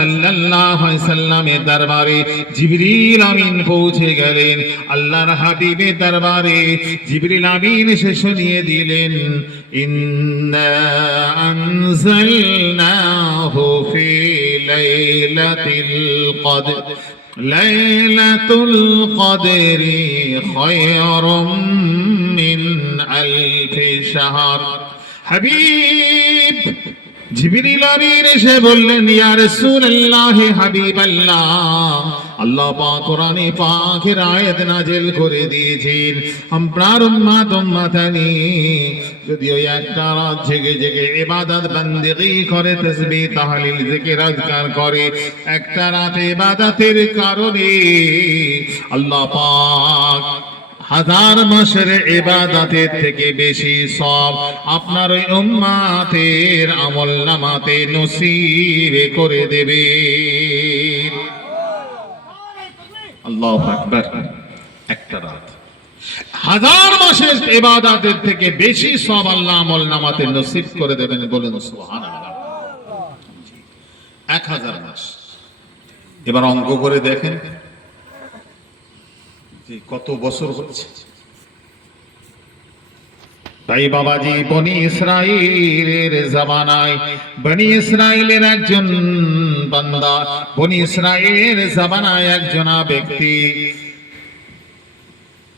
সাল্লাল্লাহু আলাইহি সাল্লামের দরবারে জিবরিল আমিন পৌঁছে গেলেন। আল্লাহর হাবিবের দরবারে জিবরিল আমিন এসে শুনিয়ে দিলেন, ইন্না আনজালনাহু ফি লাইলাতিল কদর লাইলাতুল কদরি খায়রুম মিন আলফি শাহর। হাবিব জিবরিল আমিন এসে বললেন, ইয়া রাসূলুল্লাহ, হাবিবাল্লাহ, আল্লাহ পাক কোরআনে পাকের আয়াত নাযিল করে দিয়েছেন, আপনার উম্মতানি যদি ওই একটা রাত জেগে জেগে ইবাদত বান্দেগি করে, তাসবিহ তাহলিল জিকির আজকার করে, একটা রাত ইবাদতের কারণে আল্লাহ পাক হাজার মাসের ইবাদতের থেকে বেশি সওয়াব আপনার ওই উম্মতের আমলনামাতে নসিব করে দেবে। আল্লাহু আকবার। একটা রাত হাজার মাসের ইবাদতের থেকে বেশি সওয়াব আল্লাহ আমলনামাতে নসিব করে দেবেন। বলেন সুবহানাল্লাহ। 1000 মাস। এবার অঙ্ক করে দেখেন কত বছর হচ্ছে। তাই বাবাজি বনি ইসরাইলের জামানায় বনি ইসরাইলের একজন বান্দা, বনি ইসরাইলের জামানায় একজন ব্যক্তি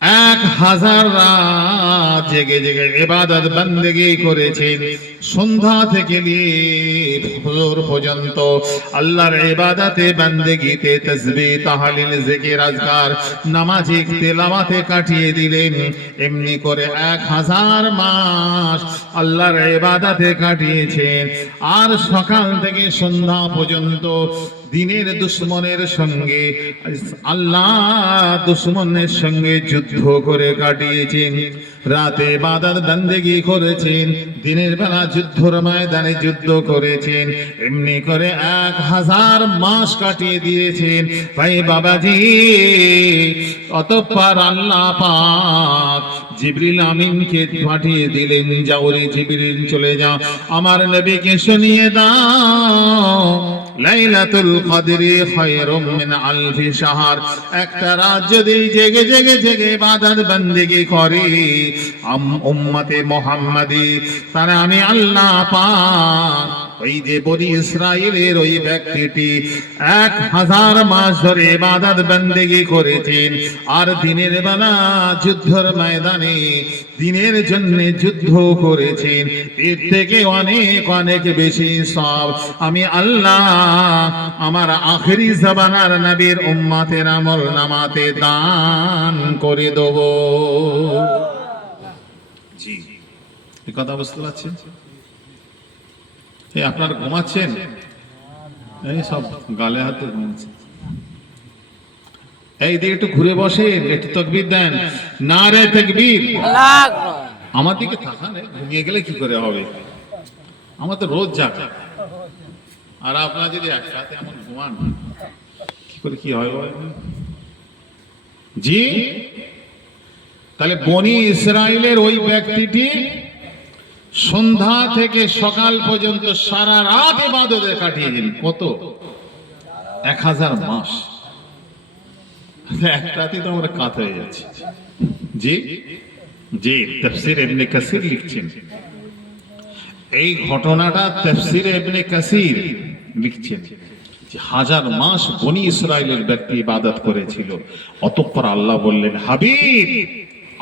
1000 রাত জেগে জেগে ইবাদত বান্দেগি করেছেন। সন্ধ্যা থেকে নিয়ে ফজর পর্যন্ত আল্লাহর ইবাদতে বান্দেগিতে তাসবিহ তাহলিল জিকির আজকার নামাজে তেলাওয়াতে কাটিয়ে দিলেন। এমনি করে 1000 মাস আল্লাহর ইবাদতে কাটিয়েছেন। আর সকাল থেকে সন্ধ্যা পর্যন্ত দিনের দুশমনের সঙ্গে আল্লাহ দুশমনের সঙ্গে যুদ্ধ করে কাটিয়েছেন। রাতে ইবাদত বান্দেগি করেছেন, দিনের বেলা যুদ্ধের ময়দানে যুদ্ধ করেছেন। এমনি করে 1000 মাস কাটিয়ে দিয়েছেন। ভাই বাবাজি, অতঃপর আল্লাহ পাক জিবরিল আমিনকে পাঠিয়ে দিলেন, যাও রে জিবরিল, চলে যাও, আমার নবীকে শুনিয়ে দাও লাইলাতুল কদরি খায়রুম মিন আলফি শাহর। একটা রাত যদি জেগে জেগে জেগে ইবাদত বান্দেগি করে উম্মতে মুহাম্মাদি, তারা আমি আল্লাহ পাক ওই যে বনি ইসরাইলের ওই ব্যক্তিটি 1000 মাস ধরে ইবাদত বান্দেগি করেছেন, আর দিনের বেলা যুদ্ধের ময়দানে দিনের জন্য যুদ্ধ করেছেন, এর থেকে অনেক অনেক বেশি সওয়াব আমি আল্লাহ আমার আখেরি জামানার নবীর উম্মতের আমলনামাতে দান করে দেব। জি, এই কথা বুঝতে পারছেন? এই আপনারা ঘুমাচ্ছেন, এই সব গালে হাতে ঘুমাচ্ছেন। এই দিকে একটু ঘুরে বসেন, একটু তাকবীর দেন, নারে তাকবীর। আমার দিকে তাকান, ঘুমিয়ে গেলে কি করে হবে? আমার তো রোজ জাগা, আর আপনারা যদি একসাথে এমন ঘুমান কি করে কি হয়? জি, তাহলে বনি ইসরাইলের ওই ব্যক্তিটি সন্ধ্যা থেকে সকাল পর্যন্ত সারা রাত ইবাদতে কাটিয়েছেন। কত? 1000 মাস। এক রাতে তো আমরা কাত হয়ে যাচ্ছি। জি জি, তাফসীর ইবনে কাসির লিখছেন, এই ঘটনাটা তাফসীর ইবনে কাসির লিখছেন যে 1000 মাস বনি ইসরাইলের ব্যক্তি ইবাদত করেছিল। অতঃপর আল্লাহ বললেন, হাবিব,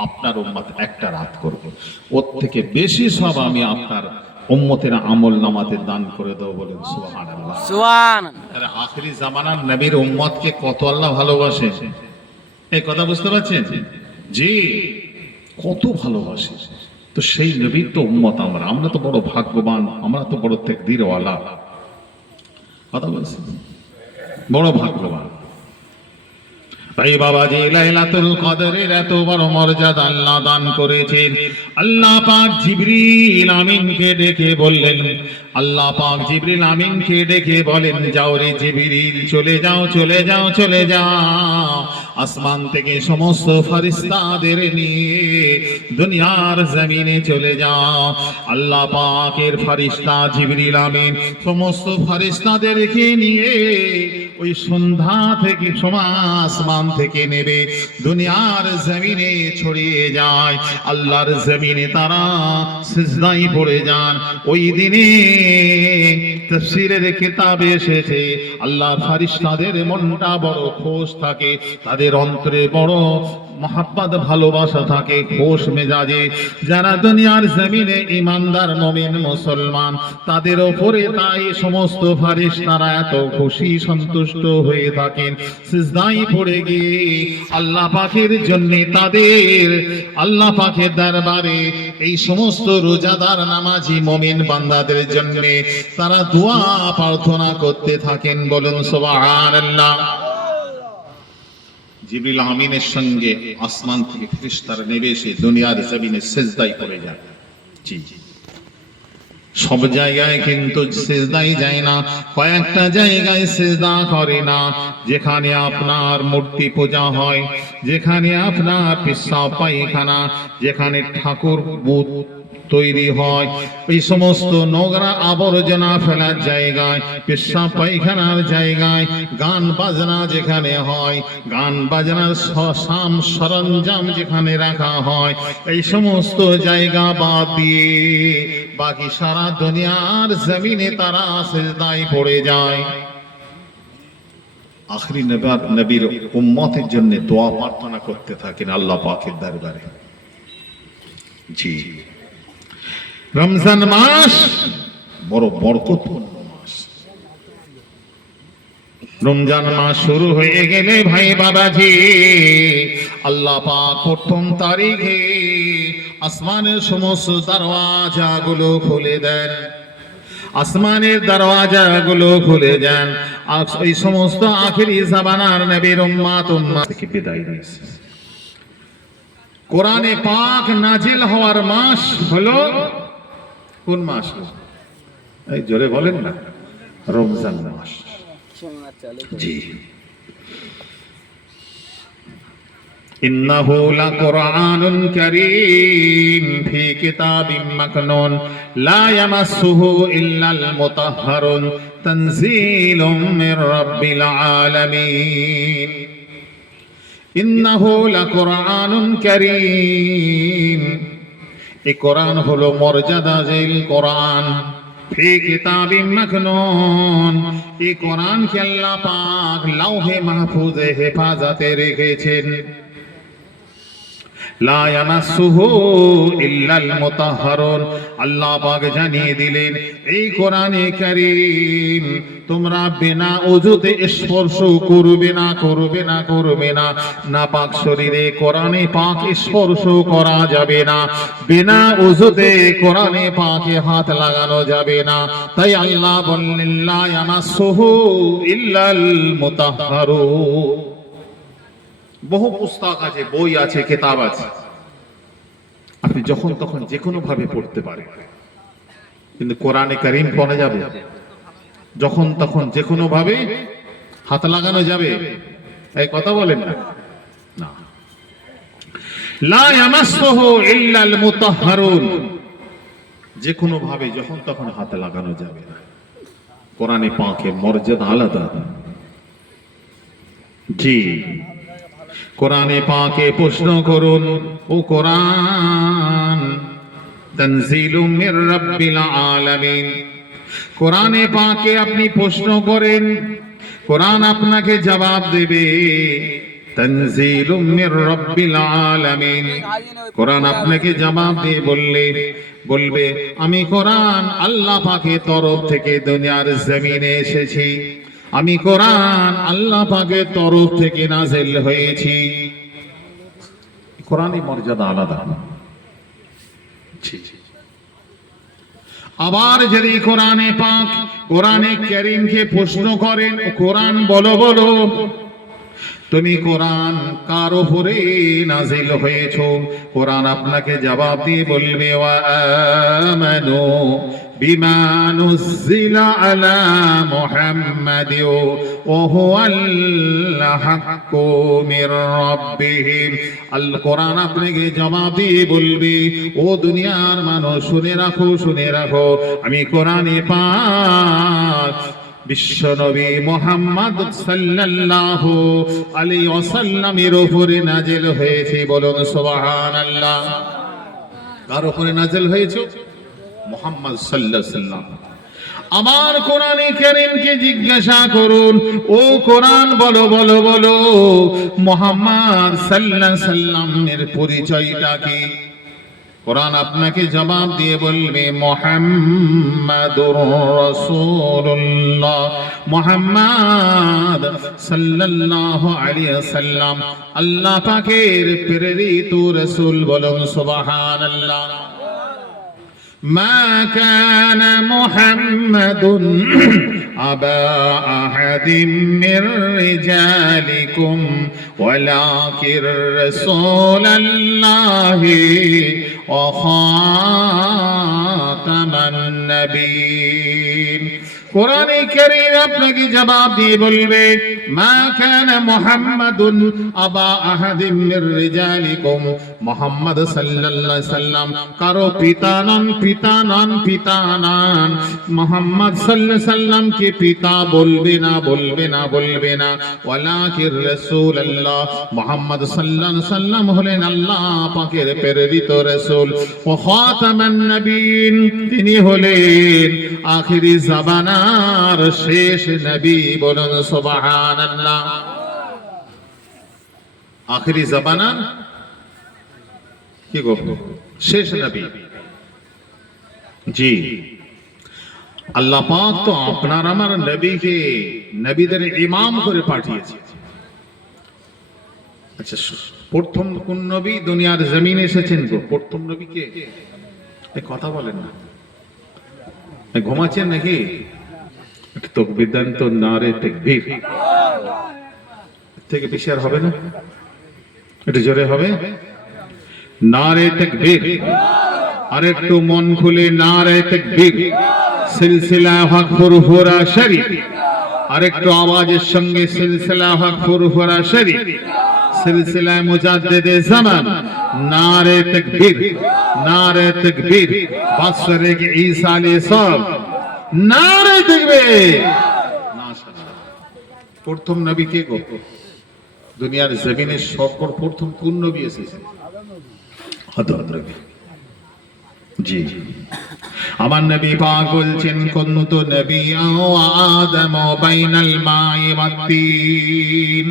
আপনার উম্মত একটা রাত করবে, ওর থেকে বেশি সব আমি আপনার উম্মতের আমলনামাতে দান করে দেব। বলেন সুবহানাল্লাহ। সুবহানাল্লাহ। আখেরি জামানার নবীর উম্মতকে কত আল্লাহ ভালোবাসে, এই কথা বুঝতে পারছেন? জি, কত ভালোবাসে। তো সেই নবীর তো উম্মত আমরা, আমরা তো বড় ভাগ্যবান, আমরা তো বড় তাকদীরওয়ালা। কথা বলছি, বড় ভাগ্যবান। ভাই বাবাজি, লাইলাতুল কদরের এত বড় মর্যাদা আল্লাহ দান করেছেন। আল্লাহ পাক জিবরিল আমিনকে ডেকে বললেন, আল্লাহ পাক জিবরিল আমিনকে ডেকে বলেন, যাও রে জিবরিল, চলে যাও চলে যাও চলে যাও, আসমান থেকে সমস্ত ফেরেশতাদের নিয়ে দুনিয়ার জমিনে চলে যাও। আল্লাহ পাকের ফেরেশতা জিবরিল আমিন সমস্ত ফেরেশতাদেরকে নিয়ে ওই সন্ধ্যা থেকে আসমান থেকে নেবে দুনিয়ার জমিনে ছড়িয়ে যায়। আল্লাহর জমিনে তারা সিজদায় পড়ে যান। ওই দিনে তাফসীরের কিতাবে এসেছে আল্লাহর ফেরেশতাদের মনটা বড় খুশ থাকে, তাদের অন্তরে বড় মহাব্বত ভালোবাসা থাকে, খুশ মেজাজে। যারা দুনিয়ার জমিনে ইমানদার মুমিন মুসলমান, তাদের উপরে তাই সমস্ত ফেরেশতারা এত খুশি সন্তুষ্ট হয়ে থাকেন, সিজদায় পড়ে গিয়ে আল্লাহ পাকের জন্য তাদের আল্লাহ পাকের দরবারে এই সমস্ত রোজাদার নামাজি মুমিন বান্দাদের জন্য তারা দোয়া প্রার্থনা করতে থাকেন। বলুন সুবহানাল্লাহ। জিবরিল আমিনের সঙ্গে আসমান থেকে ফেরেশতারা নেমে এসে দুনিয়ার জমিনে সিজদায় পড়ে যায়। জি, সব জায়গায় কিন্তু সিজদায় যায় না, কয়েকটা জায়গায় সিজদা করে না। যেখানে আপনার মূর্তি পূজা হয়, যেখানে আপনার পেশাব পায়খানা, যেখানে ঠাকুর বুত তৈরি হয়, এই সমস্ত নোংরা আবর্জনা ফেলার জায়গায়, পেশাব পায়খানার জায়গায়, গান বাজনা যেখানে হয়, গান বাজনার সরঞ্জাম যেখানে রাখা হয়, এই সমস্ত জায়গা বাদ দিয়ে বাকি সারা দুনিয়ার জমিনে তারা সিজদায় পড়ে যায়। আখরি নবীর উম্মতের জন্য দোয়া প্রার্থনা করতে থাকেন আল্লাহ পাকের দরবারে। জি, রমজান মাস বড় বরকতপূর্ণ মাস। রমজান মাস শুরু হয়ে গেলে ভাই বাবাজি, আল্লাহ পাক প্রথম তারিখে আসমানের সমস্ত দরওয়াজাগুলো খুলে দেন, আসমানের দরওয়াজাগুলো খুলে দেন। আর ওই সমস্ত আখিরি জামানার নবীর উম্মত থেকে বিদায় নিয়েছে। কোরআনে পাক নাজিল হওয়ার মাস হলো কোন মাস? এই জোরে বলেন না, রমজান মাস। জি, ইন্নাহু লাকুরআনুন কারীম ফি কিতাবিম মাকনুন লা ইয়ামাসসুহু ইল্লাল মুতাহহারুন তানজিলুম মির রাব্বিল আলামিন। ইন্নাহু লাকুরআনুন কারীম, এই কোরআন হলো মর্যাদাশীল কোরআন। ফি কিতাবিম মাকনুন, এই কোরআনকে আল্লাহ পাক লাওহে মাহফুজে হেফাজতে রেখেছেন। লা ইয়ামাসসুহু ইল্লাল মুতাহহারুন, আল্লাহ পাক জানিয়ে দিলেন এই কোরআনে কারীম তোমরা বিনা ওযুতে স্পর্শ করবে না, করবে না, করবে না। নাপাক শরীরে কোরআনে পাক স্পর্শ করা যাবে না, বিনা ওযুতে কোরআনে পাকে হাত লাগানো যাবে না। তাই আল্লাহ বললেন লা ইয়ামাসসুহু ইল্লাল মুতাহহারুন। বহু পুস্তক আছে, বই আছে, কিতাব আছে, আপনি যখন তখন যে কোনো ভাবে পড়তে পারেন, কিন্তু কোরআনে কারীম পড়া যাবে যখন তখন যে কোনো ভাবে হাত লাগানো যাবে? এই কথা বলেন না। না, লা ইয়ামাসসুহু ইল্লাল মুতাহহারুন, যে কোনো ভাবে যখন তখন হাত লাগানো যাবে না। কোরআনে পাকের মর্যাদা আলাদা। জি, কোরআনে পাকে প্রশ্ন করুন, ও কোরআন তানজিলুম মির রাব্বিল আলামিন, কোরআনে পাকে আপনি প্রশ্ন করেন, কোরআন আপনাকে জবাব দেবে। তানজিলুম মির রাব্বিল আলামিন, কোরআন আপনাকে জবাব দিয়ে বলবে আমি কোরআন আল্লাহ পাকের তরফ থেকে দুনিয়ার জমিনে এসেছি, আমি কোরআন আল্লাহ পাকের তরফ থেকে নাযিল হয়েছি। কোরআনের মর্যাদা আলাদা। আবার যদি কোরআনে পাক কোরআনে কারীমকে প্রশ্ন করেন, কোরআন বলো বলো তুমি কোরআন কার উপরে নাযিল হয়েছো, কোরআন আপনাকে জবাব দিয়ে বলবে ওয়া আমানু বিমা নুযিলা আলা মুহাম্মাদিন ওয়া হুয়াল হাক্কু মির রাব্বিহিম। আল কোরআন আপনাকে জবাব দিয়ে বলবে, ও দুনিয়ার মানুষ শুনে রাখো, শুনে রাখো, আমি কোরআনে পাক বিশ্বনবী মুহাম্মদ সাল্লাল্লাহু আলাইহি ওয়াসাল্লামের উপরে নাযিল হয়েছে। বলুন সুবহানাল্লাহ। কার উপরে নাযিল হয়েছে? মুহাম্মদ সাল্লাল্লাহু আলাইহি ওয়াসাল্লাম। আমার কোরআনে কারীমকে জিজ্ঞাসা করুন, ও কোরআন বলো বলো বলো, মুহাম্মদ সাল্লাল্লাহু আলাইহি ওয়াসাল্লামের পরিচয়টা কি? কোরআন আপনাকে জবাব দিয়ে বলবে, মুহাম্মাদুর রাসূলুল্লাহ, মুহাম্মদ সাল্লাল্লাহু আলাইহি ওয়াসাল্লাম আল্লাহ পাকের প্রেরিত রাসূল। বলুন সুবহানাল্লাহ। মা কানা মুহাম্মাদুন আবা আহাদিম মির রিজালিকুম ওয়ালাকির রাসূলুল্লাহি ওয়া খাতামান নবিয়্যিন। কোরআনে কারীম আপনাকে জবাব দিয়ে বলবে, মা কানা মুহাম্মাদুন আবা আহাদিম মির রিজালিকুম, মুহাম্মদ সাল্লাল্লাহু আলাইহি সাল্লাম কারো পিতা নন, পিতা নন, পিতা নন। মুহাম্মদ সাল্লাল্লাহু আলাইহি সাল্লাম কে পিতা বলবে না, বলবে না, বলবে না। ওয়ালাকির রাসূলুল্লাহ, মুহাম্মদ সাল্লাল্লাহু আলাইহি সাল্লাম হলেন আল্লাহ পাকের প্রেরিত রাসূল। ওয়া খাতামান নবিয়্যিন, তিনি হলেন আখিরি জামানার শেষ নবী। বলুন সুবহানাল্লাহ। আখিরি জামানার কি গো শেষ নবী। জি, আল্লাহ পাক তো আপনার আমার নবীকে নবীদের ইমাম করে পাঠিয়েছে। আচ্ছা, প্রথম কোন নবী দুনিয়ার জমিনে এসেছেন গো? প্রথম নবী কে? এই কথা বলেন না, ঘুমাচ্ছেন নাকি? তাকবীর দেন তো, নারে তাকবীর। থেকে বেশি আর হবে না, একটু জোরে হবে, নারে তাকবীর। আর একটু মন খুলে নারে তাকবীর। সিলসিলা হক ফুরফুরা শরীফ, আর একটু আওয়াজের সঙ্গে সিলসিলা হক ফুরফুরা শরীফ, সিলসিলা মুজাদ্দিদে জামান, নারে তাকবীর, নারে তাকবীর। বাসরে কে ঈসা আলাইহিস সালাম, নারে তাকবীর। প্রথম নবী কে গো? দুনিয়ার জমিনে সর্বপ্রথম কোন নবী এসেছে? হযরত নবী। জি, আমার নবী পাক বলছেন, কুনতু নবিয়্যান ওয়া আদম বাইনাল মাই ওয়াত তিন।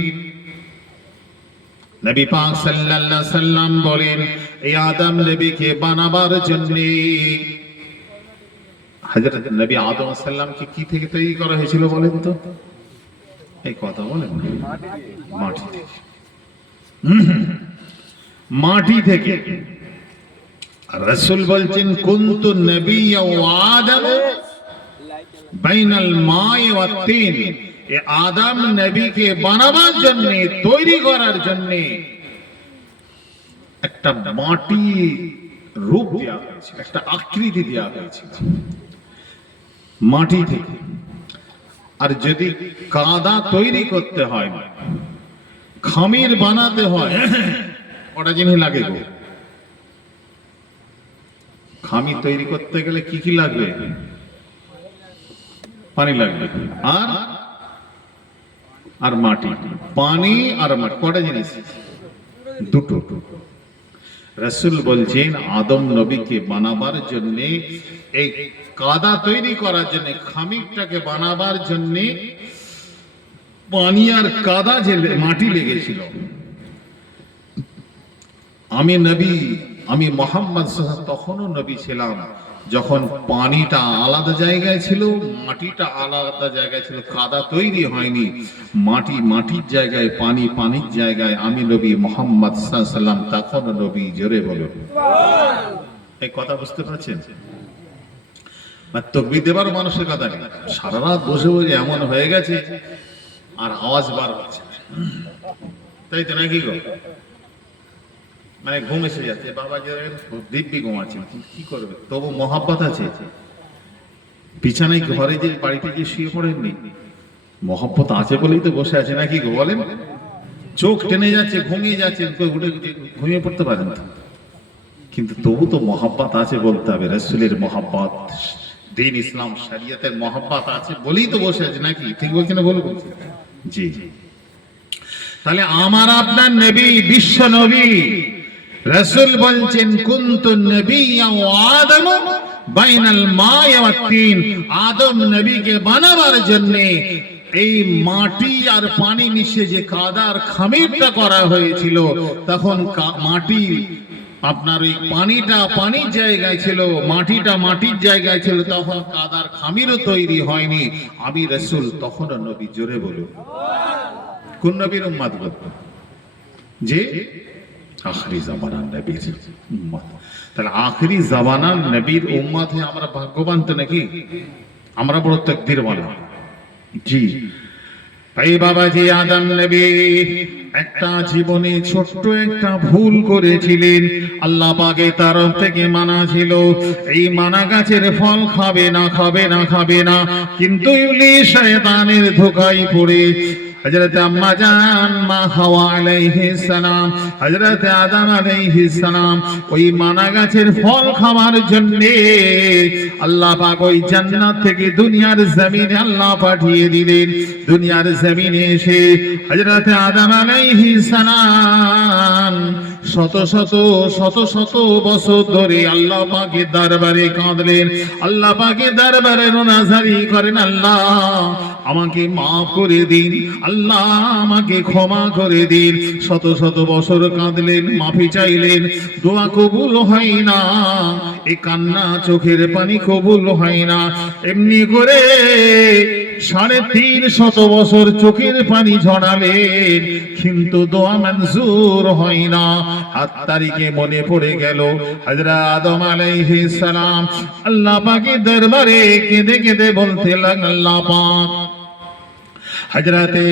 নবী পাক সাল্লাল্লাহু আলাইহি সাল্লাম বলেন, এই আদম নবীকে বানাবার জন্য হযরত নবী আদম সাল্লামকে কি থেকে তৈরি করা হয়েছিল বলেন তো? এই কথা বলেন না। মাটি থেকে। মাটি থেকে। রাসূল বলছেন, কুনতু নবিয়্যান ওয়া আদম বাইনাল মাই ওয়াত তিন। এই আদম নবীকে বানাবার জন্য, তৈরি করার জন্য একটা মাটি রূপ দেওয়া হয়েছিল, একটা আকৃতি দেওয়া হয়েছিল মাটি থেকে। আর যদি কাদা তৈরি করতে হয়, খামির বানাতে হয়, কটা জিনিস লাগে গো? খামির তৈরি করতে গেলে কি কি লাগবে? পানি লাগবে, আর আর মাটি। পানি আর মাটি, কটা জিনিস? দুটো। রাসূল বলছেন, আদম নবীকে বানাবার জন্য, এই কাদা তৈরি করার জন্য, খামিরটাকে বানাবার জন্য পানি আর কাদা যে মাটি লেগেছিল। আমি নবী, আমি মুহাম্মদ সাল্লাল্লাহু আলাইহি ওয়াসাল্লাম তখনও নবী ছিলাম যখন পানিটা আলাদা জায়গায় ছিল, মাটিটা আলাদা জায়গায় ছিল, কাদা তৈরি হয়নি। মাটি মাটির জায়গায়, পানি পানির জায়গায়, আমি নবী মুহাম্মদ সাল্লাল্লাহু আলাইহি ওয়াসাল্লাম তখনও নবী। জোরে বলো এই কথা, বুঝতে পারছেন? তাকবীর দেবার মানুষের কথা নেই, সারা রাত বসে বসে এমন হয়ে গেছে আর আওয়াজ বার হচ্ছে, তাই তো নাকি গো? মানে ঘুম এসে যাচ্ছে, বাবা যে দিব্যি ঘুমাচ্ছে, কি করবে? তবু মহাব্বত আছে, বিছানায় ঘরে যে বাড়িতে যে শুয়ে পড়েননি, মহব্বত আছে বলেই তো বসে আছে, নাকি গো বলেন? চোখ টেনে যাচ্ছে, ঘুমিয়ে যাচ্ছে, উঠে ঘুমিয়ে পড়তে পারেন না, কিন্তু তবু তো মহব্বত আছে বলতে হবে। রাসূলের মহব্বত, দিন ইসলাম শরিয়তের মহব্বত আছে বলেই তো বসে আছে, নাকি? ঠিক বলছি না ভুল বলছি? জি। তাহলে আমার আপনার নবী, বিশ্ব নবী রাসূল বলছেন কুনতু নবিয়্যা ওয়া আদম বাইনাল মা'i ওয়াত তিন। আদম নবীকে বানাবার জন্য এই মাটি আর পানি মিশে যে কাদার খামিরটা করা হয়েছিল, তখন মাটি আপনার ওই পানিটা পানির জায়গায় ছিল, মাটিটা মাটির জায়গায় ছিল, তখন কাদার খামিরও তৈরি হয়নি। আমি রাসূল তখনও নবী। জোরে বলুন কোন নবীর উম্মত গো? যে আখরি জামানার নবীর উম্মত। তাহলে আখরি জামানার নবীর উম্মত হয়ে আমরা ভাগ্যবান তো নাকি? আমরা বড় তাকদীরওয়ালা। জি। এই বাবাজি আদম নবী একটা জীবনে ছোট্ট একটা ভুল করেছিলেন, আল্লাহ পাকের তরফ থেকে মানা ছিল, এই মানা গাছের ফল খাবে না, খাবে না, খাবে না। কিন্তু ইবলিস শয়তানের ধোঁকায় পড়ে হযরত আম্মা জান মা হাওয়া আলাইহিস সালাম, হযরত আদম আলাইহিস সালাম ওই মানা গাছের ফল খাওয়ার জন্য আল্লাহ পাক ওই জান্নাত থেকে দুনিয়ার জমিনে আল্লাহ পাঠিয়ে দিলেন। দুনিয়ার জমিনে এসে হযরত আদম আলাইহিস সালাম শত শত বছর ধরে আল্লাহ পাকের দরবারে কাঁদলেন, আল্লাহ পাকের দরবারে রোনাজারি করেন, আল্লাহ আমাকে মাফ করে দিন, আল্লাহ আমাকে ক্ষমা করে দিন। শত বছর কাঁদলেন, মাফি চাইলেন, দোয়া কবুল হয় না, এই কান্না চোখের পানি কবুল হয় না। এমনি করে 350 বছর চোখের পানি ঝরালেন, কিন্তু দোয়া মঞ্জুর হয় না। 7 তারিখে মনে পড়ে গেল হযরত আদম আলাইহিস সালাম আল্লাহ পাকের দরবারে কেঁদে কেঁদে বলতে লাগলেন, আল্লাহ পাক হযরতে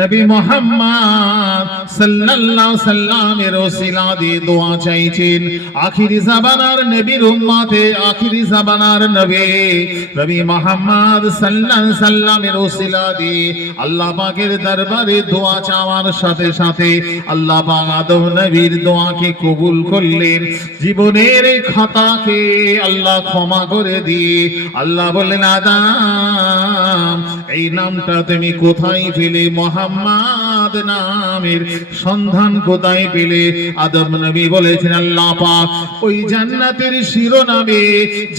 নবী মুহাম্মদ সাল্লাল্লাহু আলাইহি সাল্লামের ওসিলা দিয়ে দোয়া চাইছেন। আখিরি জামানার নবীর উম্মতে আখিরি জামানার নবী মুহাম্মদ সাল্লাল্লাহু আলাইহি সাল্লামের ওসিলা দিয়ে আল্লাহ পাকের দরবারে দোয়া চাওয়ার সাথে সাথে আল্লাহ পাক আদম নবীর দোয়াকে কবুল করলেন। জীবনের খাতাকে আল্লাহ ক্ষমা করে দিয়ে আল্লাহ বললেন, আদম এই নামটা তুমি কোথায় পেলে? মুহাম্মদ নামের সন্ধান কোথায় পেলে? আদম নবী বলেছেন, আল্লাহ পাক ওই জান্নাতের শিরোনামে,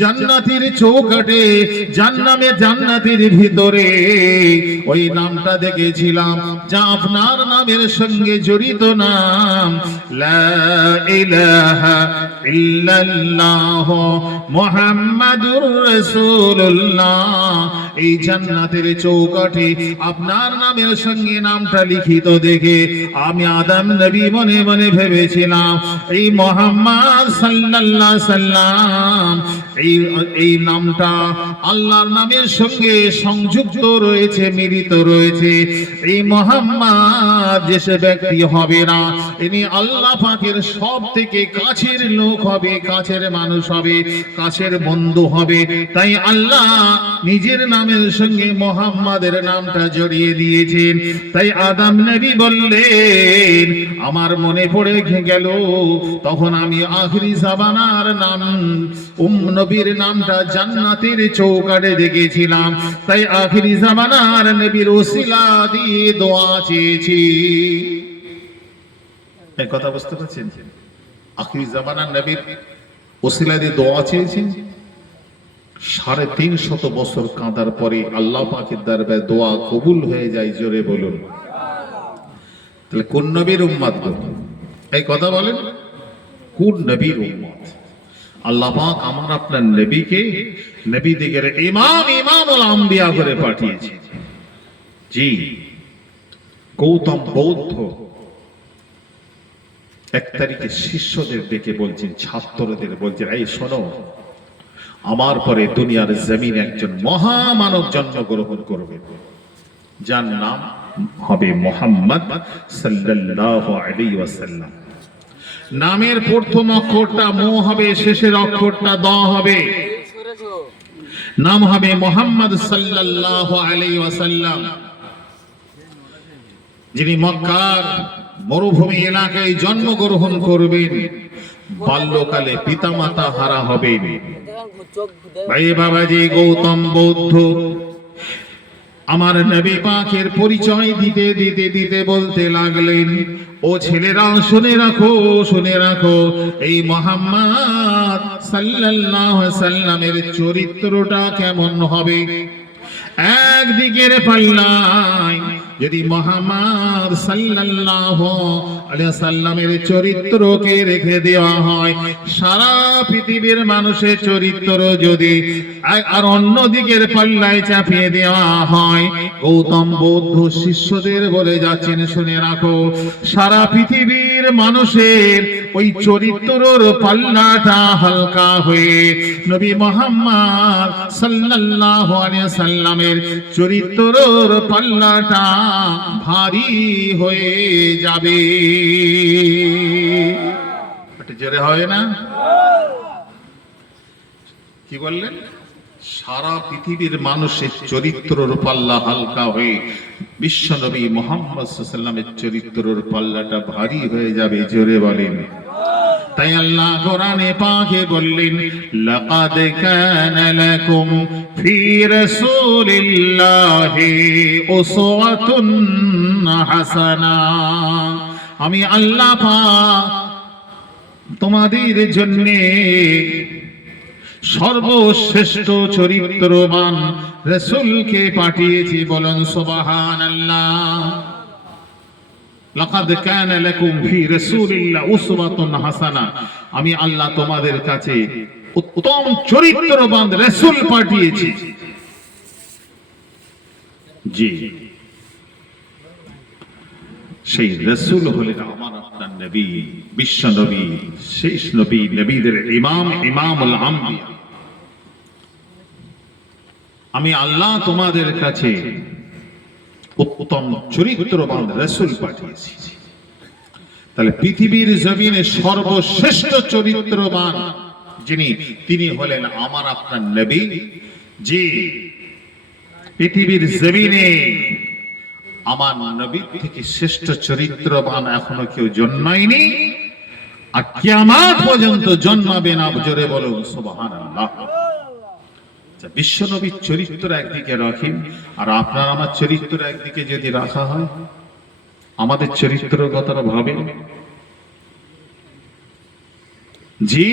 জান্নাতের চৌকাঠে, জান্নাতের ভিতরে ওই নামটা দেখেছিলাম, যা আপনার নামের সঙ্গে জড়িত নাম, লা ইলাহা ইল্লাল্লাহ মুহাম্মাদুর রাসূলুল্লাহ। এই জান্নাতের চৌকাঠে আপনার নামের সঙ্গে নামটা লিখিত দেখে আমি আদম নবী মনে মনে ভেবেছিলাম, এই মুহাম্মদ সাল্লাল্লাহু আলাইহি সাল্লাম এই নামটা আল্লাহর নামের সঙ্গে সংযুক্ত রয়েছে, মিলিত রয়েছে। এই মুহাম্মদ যে সে ব্যক্তি হবে না, ইনি আল্লাহ পাকের সব থেকে কাছের লোক হবে, কাছের মানুষ হবে, কাছের বন্ধু হবে। তাই আল্লাহ নিজের নামের সঙ্গে মুহাম্মাদের নামটা জড়িয়ে দিয়েছেন। তাই আদম নবী বললেন, আমার মনে পড়ে গেল, তখন আমি আখিরি জামানার নাম নবীর নামটা জান্নাতের চৌকাঠে দেখেছিলাম। তাই আখিরি জামানার নবীর ওসিলা দিয়ে দোয়া চেয়েছি। এই কথা বুঝতে পারছেন? আখিরি জামানার নবীর ওসিলা দিয়ে দোয়া চেয়েছেন। 350 বছর কাঁদার পরে আল্লাহ পাকের দরবারে দোয়া কবুল হয়ে যায়। জোরে বলুন। তাহলে কোন নবীর উম্মত গো? এই কথা বলেন, কোন নবীর উম্মত? আল্লাহ পাক আমার আপনার নবীকে নবীদের ইমামুল আম্বিয়া করে পাঠিয়েছে। জি, গৌতম বৌদ্ধ 1 তারিখে শিষ্যদের ডেকে বলছেন, ছাত্রদের বলছেন, এই শোনো, আমার পরে দুনিয়ার জমিনে একজন মহামানব জন্মগ্রহণ করবে, যার নাম হবে মুহাম্মদ সাল্লাল্লাহু আলাইহি ওয়াসাল্লাম। নামের প্রথম অক্ষরটা মু হবে, শেষের অক্ষরটা দ হবে। নাম হবে মুহাম্মদ সাল্লাল্লাহু আলাইহি ওয়াসাল্লাম, যিনি মক্কার মরুভূমি এলাকায় জন্মগ্রহণ করবেন, বাল্যকালে পিতামাতা হারা হবেন। ভাই বাবাজি, গৌতম বৌদ্ধ আমার নবী পাকের পরিচয় দিতে দিতে দিতে বলতে লাগলেন, ও ছেলেরা শুনে রাখো, শুনে রাখো, এই মুহাম্মদ সাল্লাল্লাহু আলাইহি সাল্লামের চরিত্রটা কেমন হবে। একদিকের পাল্লায় যদি মুহাম্মদ সাল্লাল্লাহু আলাইহি সাল্লামের চরিত্রকে রেখে দেওয়া হয়, সারা পৃথিবীর মানুষের চরিত্র যদি আর অন্য দিকের পাল্লায় চাপিয়ে দেওয়া হয়, গৌতম বৌদ্ধ শিষ্যদের বলে যাচ্ছেন, শুনে রাখো, সারা পৃথিবীর মানুষের ওই চরিত্রর পাল্লাটা হালকা হয়ে নবী মুহাম্মদ সাল্লাল্লাহু আলাইহি সাল্লামের চরিত্রর পাল্লাটা ভারী হয়ে যাবে। একটু জোরে হয় না? কি বললেন? সারা পৃথিবীর মানুষের চরিত্রর পাল্লা হালকা হয়ে বিশ্ব নবী মুহাম্মদ সাল্লাল্লাহু আলাইহি সাল্লামের চরিত্রর পাল্লাটা ভারী হয়ে যাবে। জোরে বলেন। তাই আল্লাহ কোরআনে পাকে বললেন, লাকাদ কানা লাকুম ফি রাসূলিল্লাহি উসওয়াতুন হাসানা। আমি আল্লাহ পাক তোমাদের জন্য সর্বশ্রেষ্ঠ চরিত্রবান রাসূলকে পাঠিয়েছি। বলেন সুবহানাল্লাহ। লাকাদ কানা লাকুম ফি রাসূলিল্লাহি উসওয়াতুন হাসানা। আমি আল্লাহ তোমাদের কাছে উত্তম চরিত্রবান রাসূল পাঠিয়েছি। জি, সেই রাসূল হলেন আমার আপনার নবী, বিশ্ব নবী, শেষ নবী, নবীদের ইমাম, ইমামুল আম্বিয়া। আমি আল্লাহ তোমাদের কাছে উত্তম চরিত্রবান রাসূল পাঠিয়েছি। তাহলে পৃথিবীর জমিনে সর্বশ্রেষ্ঠ চরিত্রবান যিনি, তিনি হলেন আমার আপনার নবী। জি, পৃথিবীর জমিনে আমার নবী থেকে শ্রেষ্ঠ চরিত্রবান এখনো কেউ জন্মায়নি, আর কিয়ামত পর্যন্ত জন্মাবে না। জোরে বলো সুবহানাল্লাহ। বিশ্ব নবীর চরিত্র একদিকে রাখেন, আর আপনার আমার চরিত্র একদিকে যদি রাখা হয়, আমাদের চরিত্র কথাটা ভাবেন। জি,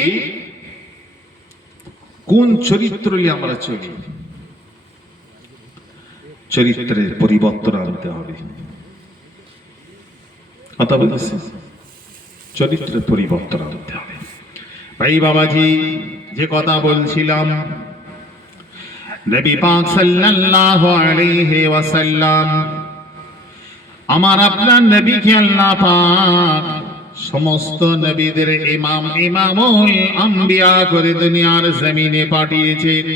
কোন চরিত্র নিয়ে আমরা চলি? চরিত্রের পরিবর্তন আনতে হবে। কথা বলেছি, চরিত্রের পরিবর্তন আনতে হবে। ভাই বাবাজি, যে কথা বলছিলাম, নবী পাক সাল্লাল্লাহু আলাইহি ওয়াসাল্লাম, আমার আপনার নবীকে আল্লাহ পাক সমস্ত নবীদের ইমাম, ইমামুল আম্বিয়া করে দুনিয়ার জমিনে পাঠিয়েছেন।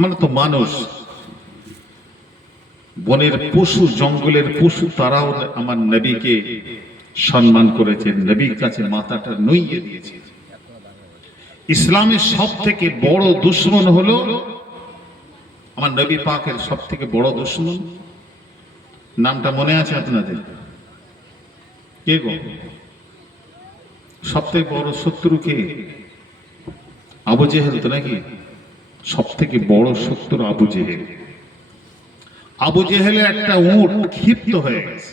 মানে তো মানুষ, বনের পশু, জঙ্গলের পশু, তারাও আমার নবীকে সম্মান করেছেন, নবীর কাছে মাথাটা নুইয়ে দিয়েছে। ইসলামের সব থেকে বড় দুশ্মন হলো আমার নবী পাকের সব থেকে বড় দুশ্মন, নামটা মনে আছে আপনাদের? কে গো? সব থেকে বড় শত্রু কে? আবু জেহেল তো নাকি? সব থেকে বড় শত্রু আবু জেহেল। আবু জেহেলে একটা উট ক্ষিপ্ত হয়ে গেছে।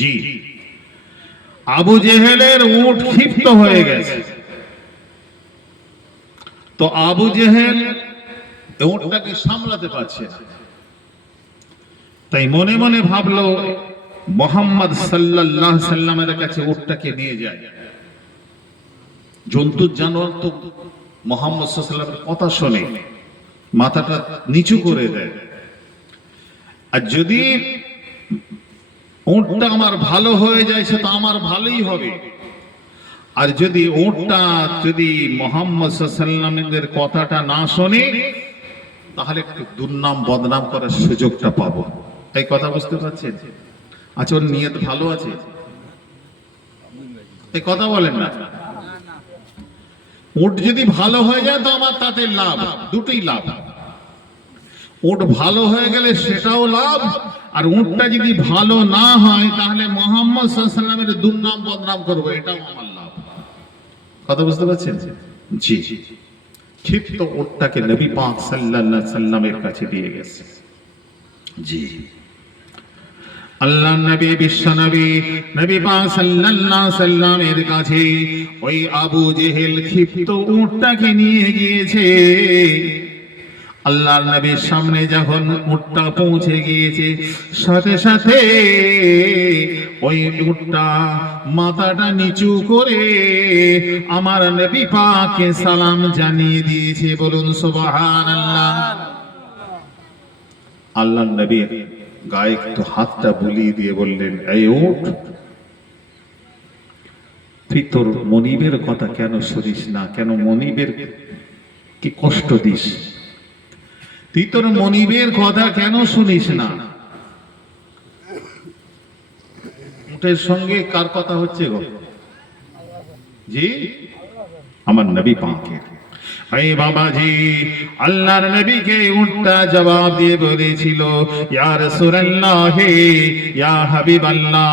জি, আবু জেহেলের উট ক্ষিপ্ত হয়ে গেছে। তো আবু জেহেল উটটাকে সামলাতে পারছে না, তাই মনে মনে ভাবলো মুহাম্মদ সাল্লাল্লাহু আলাইহি সাল্লামের কাছে উটটাকে নিয়ে যায়। জন্তুর জানোয়ার তো মুহাম্মদ সাল্লাল্লাহু আলাইহি সাল্লামের কথা শুনে মাথাটা নিচু করে দেয়, আর যদি উটটা আমার ভালো হয়ে যায় সে তো আমার ভালোই হবে, আর যদি উটটা যদি মুহাম্মদ সাল্লাল্লাহু আলাইহি সাল্লামের কথাটা না শোনে তাহলে একটু দুর্নাম বদনাম করার সুযোগটা পাবো। এই কথা বুঝতে পারছেন? আচ্ছা, ওর নিয়ত ভালো আছে? এই কথা বলেন না। উট যদি ভালো হয়ে যায় তো আমার তাতে লাভ, দুটোই লাভ। উট ভালো হয়ে গেলে সেটাও লাভ, আর উটটা যদি ভালো না হয় তাহলে মুহাম্মদ সাল্লাল্লাহু আলাইহি ওয়াসাল্লামের দুর্নাম বদনাম করবো, এটাও আমার লাভ। কথা বুঝতে পারছেন? জি। ক্ষিপ্ত উটটাকে নবী পাক সাল্লাল্লাহু আলাইহি ওয়াসাল্লামের কাছে দিয়ে গেছে। জি। আল্লাহ নবী, বিশ্ব নবী, নবী পাক সাল্লাল্লাহু আলাইহি ওয়াসাল্লামের কাছে ওই আবু জেহেল ক্ষিপ্ত উটটাকে নিয়ে গিয়েছে। আল্লাহর নবীর সামনে যখন উটটা পৌঁছে গিয়েছে, সাথে সাথে ওই উটটা মাথাটা নিচু করে আমার নবী পাককে সালাম জানিয়ে দিয়েছে। বলুন সুবহানাল্লাহ। আল্লাহর নবী গায়ে একটু হাতটা বুলিয়ে দিয়ে বললেন, এই উট, তুই তোর মনিবের কথা কেন শুনিস না? কেন মনিবের কি কষ্ট দিস? তুই তোর মনিবের কথা কেন শুনিস না? উটের সঙ্গে কার কথা হচ্ছে গো? জি, আমার নবী পাকের। এই বাবাজি, আল্লাহর নবীকে উটটা জবাব দিয়ে বলেছিল, ইয়া রাসূলুল্লাহ, ইয়া হাবিবাল্লাহ,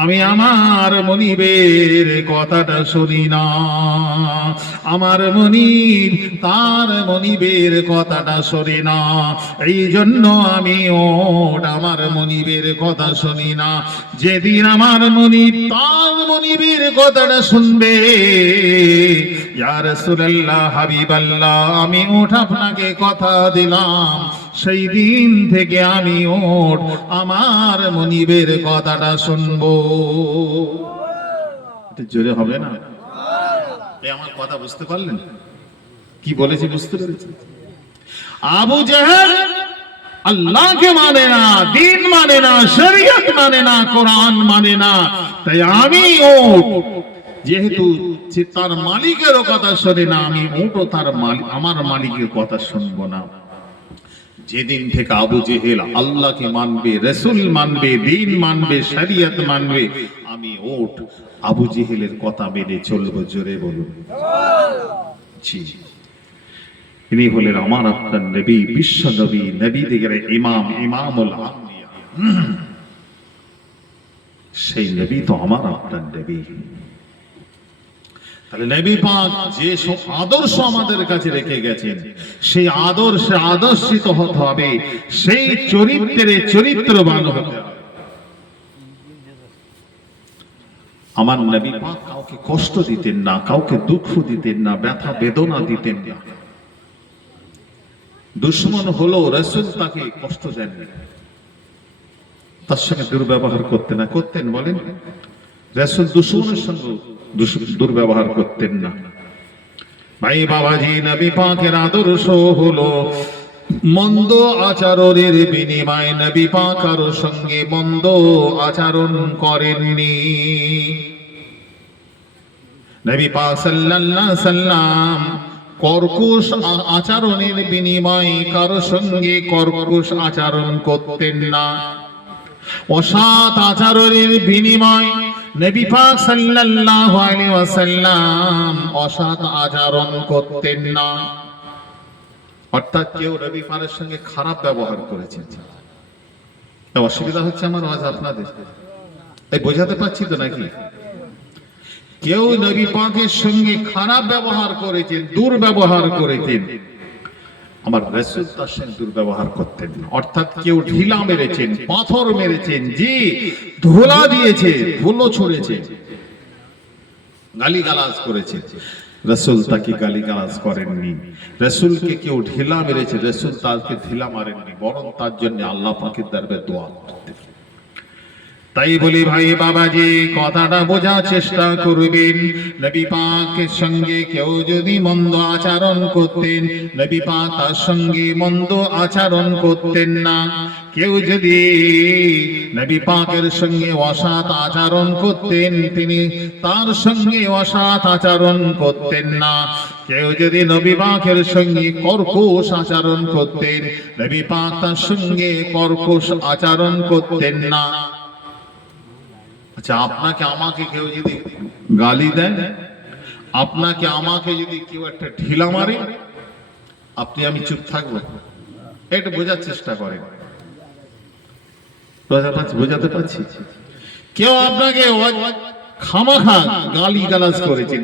আমি আমার মনিবের কথাটা শুনি না। আমার মনিব তার মনিবের কথাটা শুনি না, এই জন্য আমি ওট আমার মনিবের কথা শুনি না। যেদিন আমার মনিব তার মনিবের কথাটা শুনবে, ইয়া রাসূলুল্লাহ, হাবিবাল্লাহ, আমি ওঠ আপনাকে কথা দিলাম, সেই দিন থেকে আমি ওঠ আমার মনিবের কথাটা শুনবো। জোরে হবে না? আমার কথা বুঝতে পারলেন? কি বলেছি বুঝতে পেরেছেন? আবু জেহেল আল্লাহকে মানে না, দিন মানে না, শরীয়ত মানে না, কোরআন মানে না, তাই আমি ওঠ, যেহেতু তার মালিকেরও কথা শোনে না, আমি উটও তার আমার মালিকের কথা শুনবো না। যেদিন থেকে আবু জেহেল আল্লাহকে মানবে, রাসূল মানবে, দিন মানবে, শরীয়ত মানবে, আমি উট আবু জেহেলের কথা মেনে চলবো। জোরে বলুন জি। ইনি হলেন আমার আপনার নবী, বিশ্ব নবী, নবীদের ইমাম, ইমামুল আম্বিয়া। সেই নবী তো আমার আপনার নবী। তাহলে নবী পাক যে সব আদর্শ আমাদের কাছে রেখে গেছেন, সেই আদর্শে আদর্শিত হতে হবে, সেই চরিত্রে চরিত্রবান হতে হবে। আমার নবী পাক কাউকে কষ্ট দিতেন না, কাউকে দুঃখ দিতেন না, ব্যথা বেদনা দিতেন না। দুশমন হলো রাসূল তাকে কষ্ট দেন না, তার সঙ্গে দুর্ব্যবহার করতেন না। করতেন বলেন? রাসূল দুশমনের সঙ্গে দুর্ব্যবহার করতেন না। ভাই বাবাজি, নবী পাকের আদর্শ হলো মন্দ আচরণের বিনিময়ে নবী পাক কারোর সঙ্গে মন্দ আচরণ করেননি। নবী পাক সাল্লাল্লাহু আলাইহি সাল্লাম কর্কশ আচরণের বিনিময়ে কারোর সঙ্গে কর্কশ আচরণ করতেন না। অসৎ আচরণের বিনিময়ে নবী পাক সাল্লাল্লাহু আলাইহি ওয়াসাল্লাম অসৎ আচরণ করতেন না। অর্থাৎ কেউ নবী পাকের সঙ্গে খারাপ ব্যবহার করেছেন, অসুবিধা হচ্ছে আমার আওয়াজ আপনাদের? এই বোঝাতে পারছি তো নাকি? কেউ নবী পাকের সঙ্গে খারাপ ব্যবহার করেছেন, দুর্ব্যবহার করেছেন, আমার রাসূল তার সঙ্গে দুর্ব্যবহার করতেন না। অর্থাৎ কেউ ঢিলা মেরেছেন, পাথর মেরেছেন, জি ধুলা দিয়েছে, ধুলো ছড়েছে, গালিগালাজ করেছে, রাসূল তাকে গালিগালাজ করেননি। রাসূলকে কেউ ঢিলা মেরেছে, রাসূল তাকে ঢিলা মারেননি, বরং তার জন্য আল্লাহ পাকের দরবারে দোয়া করতেন। তাই বলি ভাই বাবাজি, কথাটা বোঝার চেষ্টা করবেন। নবী পাকের সঙ্গে কেউ যদি মন্দ আচরণ করতেন, নবী পাক তার সঙ্গে মন্দ আচরণ করতেন না। কেউ যদি নবী পাকের সঙ্গে অসৎ আচরণ করতেন, তিনি তার সঙ্গে অসৎ আচরণ করতেন না। কেউ যদি নবী পাকের সঙ্গে কর্কশ আচরণ করতেন, নবী পাক তার সঙ্গে কর্কশ আচরণ করতেন না। আচ্ছা, আপনাকে আমাকে কেউ যদি গালি দেন, আপনাকে আমাকে যদি কেউ একটা ঢিলা মারে, আপনি আমি চুপ থাকবো? একটু বোঝার চেষ্টা করেন। বোঝাতে পারছি? কেউ আপনাকে খামাখা গালি গালাজ করেছেন,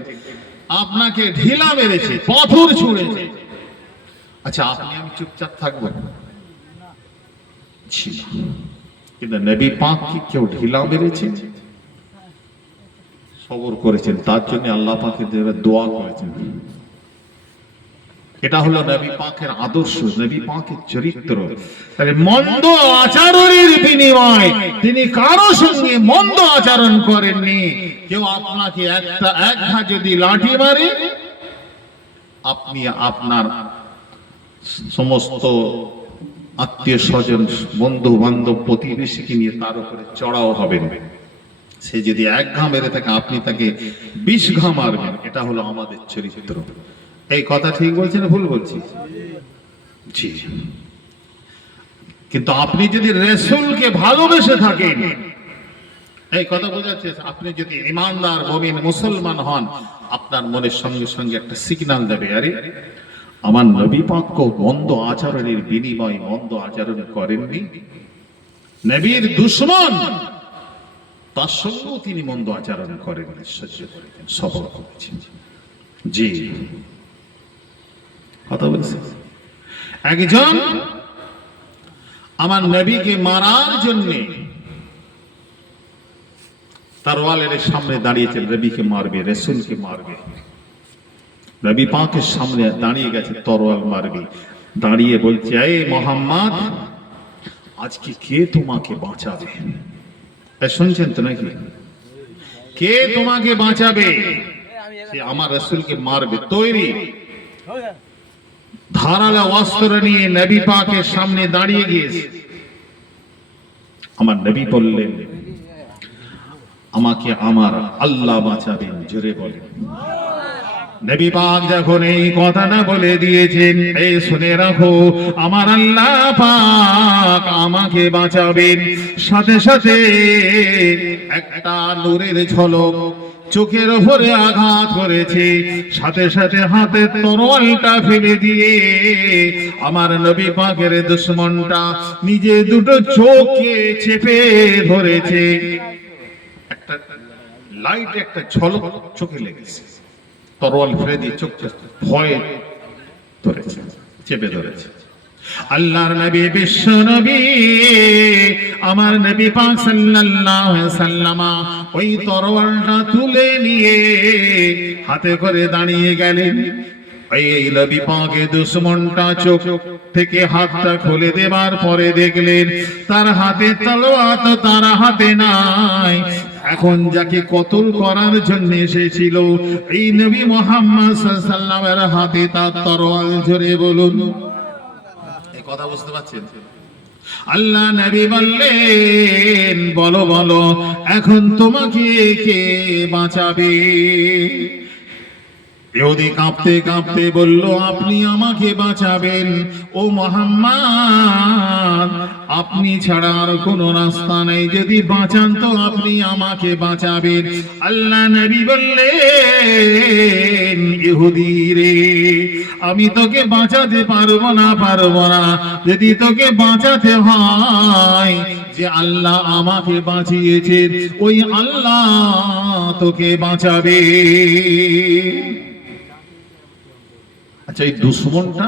আপনাকে ঢিলা মেরেছে, পাথর ছুঁড়েছে, আচ্ছা আপনি আমি চুপচাপ থাকবো? কিন্তু নবী পাক কি কেউ ঢিলা মেরেছে? সবর করেছেন, তার জন্য আল্লাহ পাকের দোয়া করেছেন। এটা হলো নবী পাকের আদর্শ, নবী পাকের চরিত্র। তাহলে মন্দ আচরণের বিনিময় তিনি কারো সঙ্গে মন্দ আচরণ করেননি। কেউ আপনাকে একটা যদি লাঠি মারে, আপনি আপনার সমস্ত আত্মীয় স্বজন, বন্ধু বান্ধব, প্রতিবেশীকে নিয়ে তার উপরে চড়াও হবেন। সে যদি এক ঘা মেরে থাকে, আপনি তাকে 20 ঘা মারবেন। এটা হলো আমাদের চরিত্র। এই কথা ঠিক বলছি না ভুল বলছি? জি। কিন্তু আপনি যদি রাসূলকে ভালোবেসে থাকেন, এই কথা বোঝাচ্ছে, আপনি যদি ঈমানদার মুমিন মুসলমান হন, আপনার মনের সঙ্গে সঙ্গে একটা সিগন্যাল দেবে, আরে আমার নবী পাক মন্দ আচরণের বিনিময় মন্দ আচরণ করেননি। নবীর দুশমন, তার সঙ্গেও তিনি মন্দ আচরণ করেন, সহ্য করেছেন, সবর করেছেন। জি, কথা বলছি। একজন আমার নবীকে মারার জন্য তরোয়ালের সামনে দাঁড়িয়েছেন, নবীকে মারবে, রাসূলকে মারবে। নবী পাকের সামনে দাঁড়িয়ে গেছে, তরোয়াল মারবে। দাঁড়িয়ে বলছে, এই মুহাম্মদ, আজকে কে তোমাকে বাঁচাবে? শুনছেন তো নাকি? কে তোমাকে বাঁচাবে? সে আমার রাসূলকে মারবে। তৈরি ধারালো অস্ত্র নিয়ে নবী পাকের সামনে দাঁড়িয়ে গিয়েছে। আমার নবী বললেন, আমাকে আমার আল্লাহ বাঁচাবেন, জোরে বলেন। নবী পাক যখন এই কথাটা বলে দিয়েছেন, এই শুনে রাখো, আমার আল্লাহ পাক আমাকে বাঁচাবেন। সাথে সাথে একটা নূরের ঝলক চোখের উপরে আঘাত করেছে। সাথে সাথে হাতের তরোয়ালটা ফেলে দিয়ে আমার নবী পাকের দুশমনটা নিজে দুটো চোখকে চেপে ধরেছে। একটা লাইট, একটা ঝলক চোখে লেগেছে। তরোয়াল ফেলে দিয়ে চোখটা ভয়ে ধরেছে, চেপে ধরেছে। আল্লাহর নবী, বিশ্ব নবী আমার নবী পাক সাল্লাল্লাহু আলাইহি ওয়াসাল্লাম ওই তরোয়ালটা তুলে নিয়ে হাতে করে দাঁড়িয়ে গেলেন। এই নবী পাকের দুশমনটা চোখ থেকে হাতটা খুলে দেবার পরে দেখলেন তার হাতে তলোয়ার তো তার হাতে নাই। এখন যাকে কতল করার জন্য এসেছিল এই নবী মুহাম্মদ সাল্লাল্লাহু আলাইহি ওয়াসাল্লামের হাতে তার তরোয়াল। জোরে বলুন, এই কথা বুঝতে পারছেন? আল্লাহ নবী বললেন, বলো বলো, এখন তোমাকে কে বাঁচাবে? ইহুদি কাঁপতে কাঁপতে বলল, আপনি আমাকে বাঁচাবেন ও মুহাম্মদ, আপনি ছাড়া আর কোনো রাস্তা নেই, যদি বাঁচান তো আপনি আমাকে বাঁচাবেন। আল্লাহ নবী বললেন, ইহুদি রে, আমি তোকে বাঁচাতে পারবো না, যদি তোকে বাঁচাতে হয় যে আল্লাহ আমাকে বাঁচিয়েছেন ওই আল্লাহ তোকে বাঁচাবে। আচ্ছা, এই দুশমনটা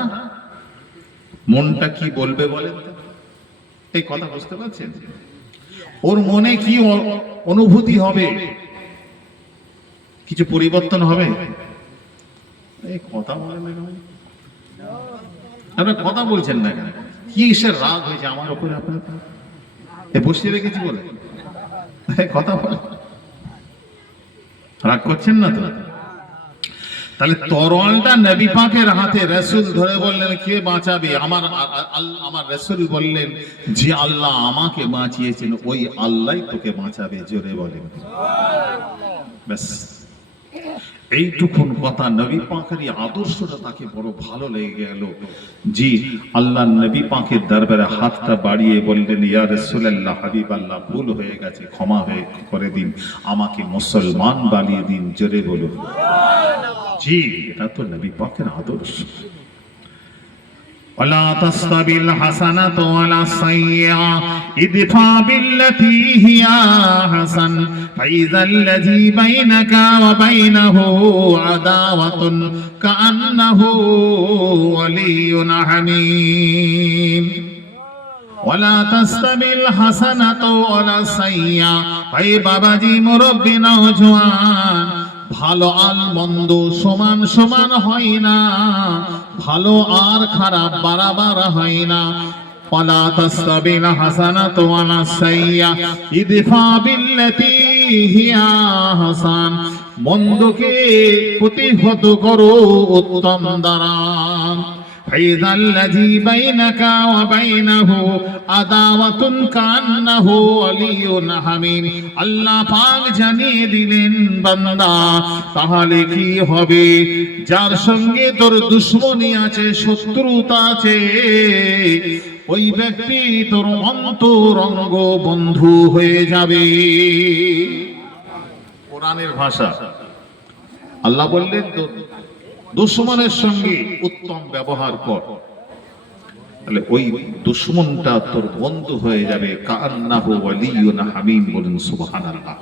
মনটা কি বলবে বলেন তো? এই কথা বুঝতে পারছেন? ওর মনে কি অনুভূতি হবে? কিছু পরিবর্তন হবে? এই কথা বলেন না, আপনারা কথা বলছেন না কেন? কি এসে রাগ হয়েছে আমার উপরে আপনার? বসিয়ে রেখেছি বলে কথা বলে রাগ করছেন না তো? তাহলে তরোয়ালটা নবী পাকের হাতে, রাসূল ধরে বললেন, কে বাঁচাবে? আমার রাসূল বললেন, যে আল্লাহ আমাকে বাঁচিয়েছেন ওই আল্লাহই তোকে বাঁচাবে। জোরে বলেন। ব্যাস, এইটুকুন কথা নবী পাকের এই আদর্শটা তাকে বড় ভালো লেগে গেল। জি, আল্লাহ নবী পাকের দরবারে হাতটা বাড়িয়ে বললেন, ইয়া রাসূলুল্লাহ, হাবিবাল্লাহ, ভুল হয়ে গেছে, ক্ষমা করে দিন, আমাকে মুসলমান বানিয়ে দিন। জোরে বলুন জি। এটা তো নবী পাকের আদর্শ। ولا تستوي الحسنة ولا السيئة ادفع بالتي هي أحسن فإذا الذي بينك وبينه عداوة كأنه ولي حميم ولا تستوي الحسنة ولا السيئة। ভাই বাবাজি, মুরব্বি, নওজোয়ান, ভালো আর মন্দ সমান সমান হয় না, ভালো আর খারাপ বারাবার হয় না। ওয়ালা তাসতাবিল হাসানাতু ওয়ালা সাইয়্যা ইদফা বিল্লাতী হিয়া হাসান, মন্দকে প্রতিহত করো উত্তম দ্বারা। فإذا الذي بينك وبينه عداوة كأنه ولي حميم। আল্লাহ পাক জানিয়ে দিলেন, বান্দা, তাহলে কি হবে? যার সঙ্গে তোর দুশমনি আছে, শত্রুতা আছে, ওই ব্যক্তি তোর অন্তরঙ্গ বন্ধু হয়ে যাবে। কোরআনের ভাষা। আল্লাহ বললেন, দুশমনের সঙ্গে উত্তম ব্যবহার কর, তাহলে ওই দুশমনটা তোর বন্ধু হয়ে যাবে। কান্নাহু ওয়ালিয়ুন হামিম, বলেন সুবহানাল্লাহ।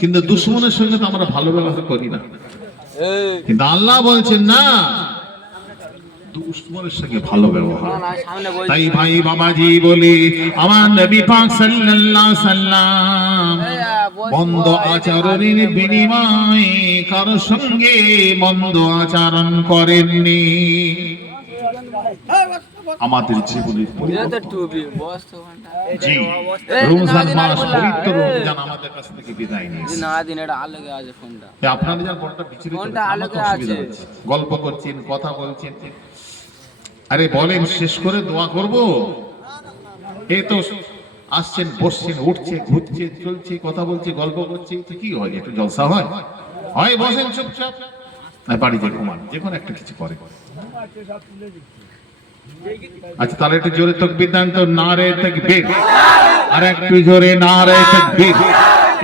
কিন্তু দুশমনের সঙ্গে তো আমরা ভালো ব্যবহার করি না, কিন্তু আল্লাহ বলছেন না, দুশমনের সঙ্গে ভালো ব্যবহার। তাই ভাই বাবাজি বলি, আমার নবী পাক সাল্লাল্লাহু আলাইহি সাল্লাম মন্দ আচরণের বিনিময়ে কারো সঙ্গে মন্দ আচরণ করেননি। আমাদের জীবনের জি, রমজান মাস, পবিত্র রমজান আমাদের কাছ থেকে বিদায় নিয়েছে। আপনারা যার ফোনটা বিচলিত, আমাকে অসুবিধা হচ্ছে, গল্প করছেন, কথা বলছেন, আরে বলেন, শেষ করে দোয়া করব। এই তো আসছেন, বসছেন, উঠছে, ঘুরছে, চলছে, কথা বলছে, গল্প করছে, কি হয়? একটু জলসা হয়? হয় বসেন চুপচাপ, বাড়িতে ঘুমান, যে কোনো একটা কিছু করে। আচ্ছা, তাহলে একটু জোরে তাকবীর দেন তো, নারে তাকবীর, আর একটু জোরে নারে তাকবীর।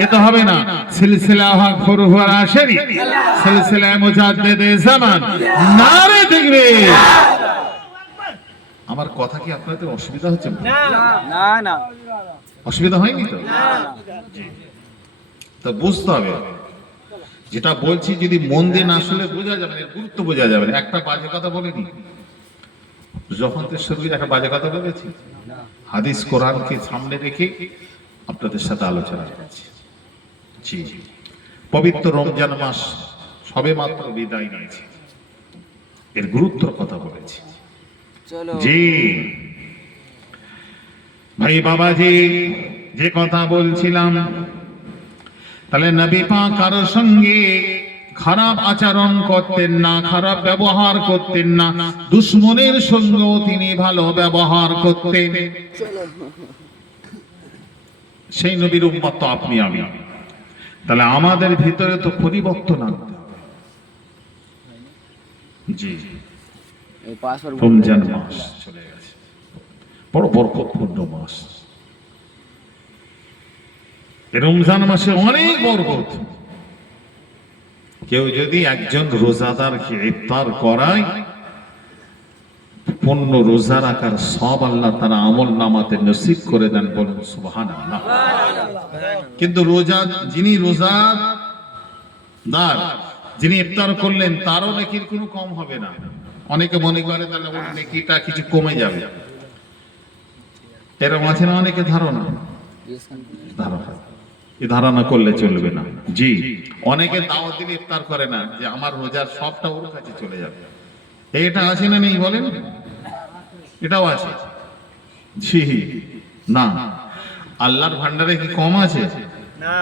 এ তো হবে না, সিলসিলা হক ফুরফুর আসেনি, সিলসিলা মুজাদ্দিদে জামান, নারে তাকবীর। আমার কথা কি আপনাদের অসুবিধা হচ্ছে? না না, অসুবিধা হয়নি তো? তো বুঝতে হবে, যেটা বলছি যদি মন দিয়ে না শুনে বোঝা যাবে না, গুরুত্ব বোঝা যাবে না। একটা বাজে কথা বলিনি, যখন তেশ্বরীর একটা বাজে কথা বলেছি, হাদিস কোরআনকে সামনে রেখে আপনাদের সাথে আলোচনা করছি। জি, পবিত্র রমজান মাস সবে মাত্র বিদায় নিয়েছে, এর গুরুত্বের কথা বলেছি। জি ভাই বাবাজি, যে কথা বলছিলাম, তাহলে নবী পাক কারোর সঙ্গে খারাপ আচরণ করতেন না, খারাপ ব্যবহার করতেন না, দুশমনের সঙ্গেও তিনি ভালো ব্যবহার করতেন। সেই নবীর উম্মত তো আপনি আমি। তাহলে আমাদের ভিতরে তো পরিবর্তন আনতে হবে। জি, রমজান মাস চলে গেছে, বড় বরকতপূর্ণ মাস। রমজান মাসে অনেক বরকত। কেউ যদি একজন রোজাদারকে ইফতার করায়, 15 রোজা রাখার সব আল্লাহ তাআলা আমল নামাতে নসিব করে দেন, বলুন সুবহানাল্লাহ। কিন্তু যিনি রোজাদার, যিনি ইফতার করলেন, তারও নেকির কোনো কম হবে না। অনেকে মনে করে তাহলে ওর নেকিটা কিছু কমে যাবে, এরকম আছে না অনেকে ধারণা। এই ধারণা করলে চলবে না। জি, অনেকে দাওয়াত দিলে ইফতার করে না, যে আমার রোজার সবটা ওর কাছে চলে যাবে। এটা আছে না নেই বলেন? এটাও আছে। জি না, আল্লাহর ভান্ডারে কি কম আছে? না।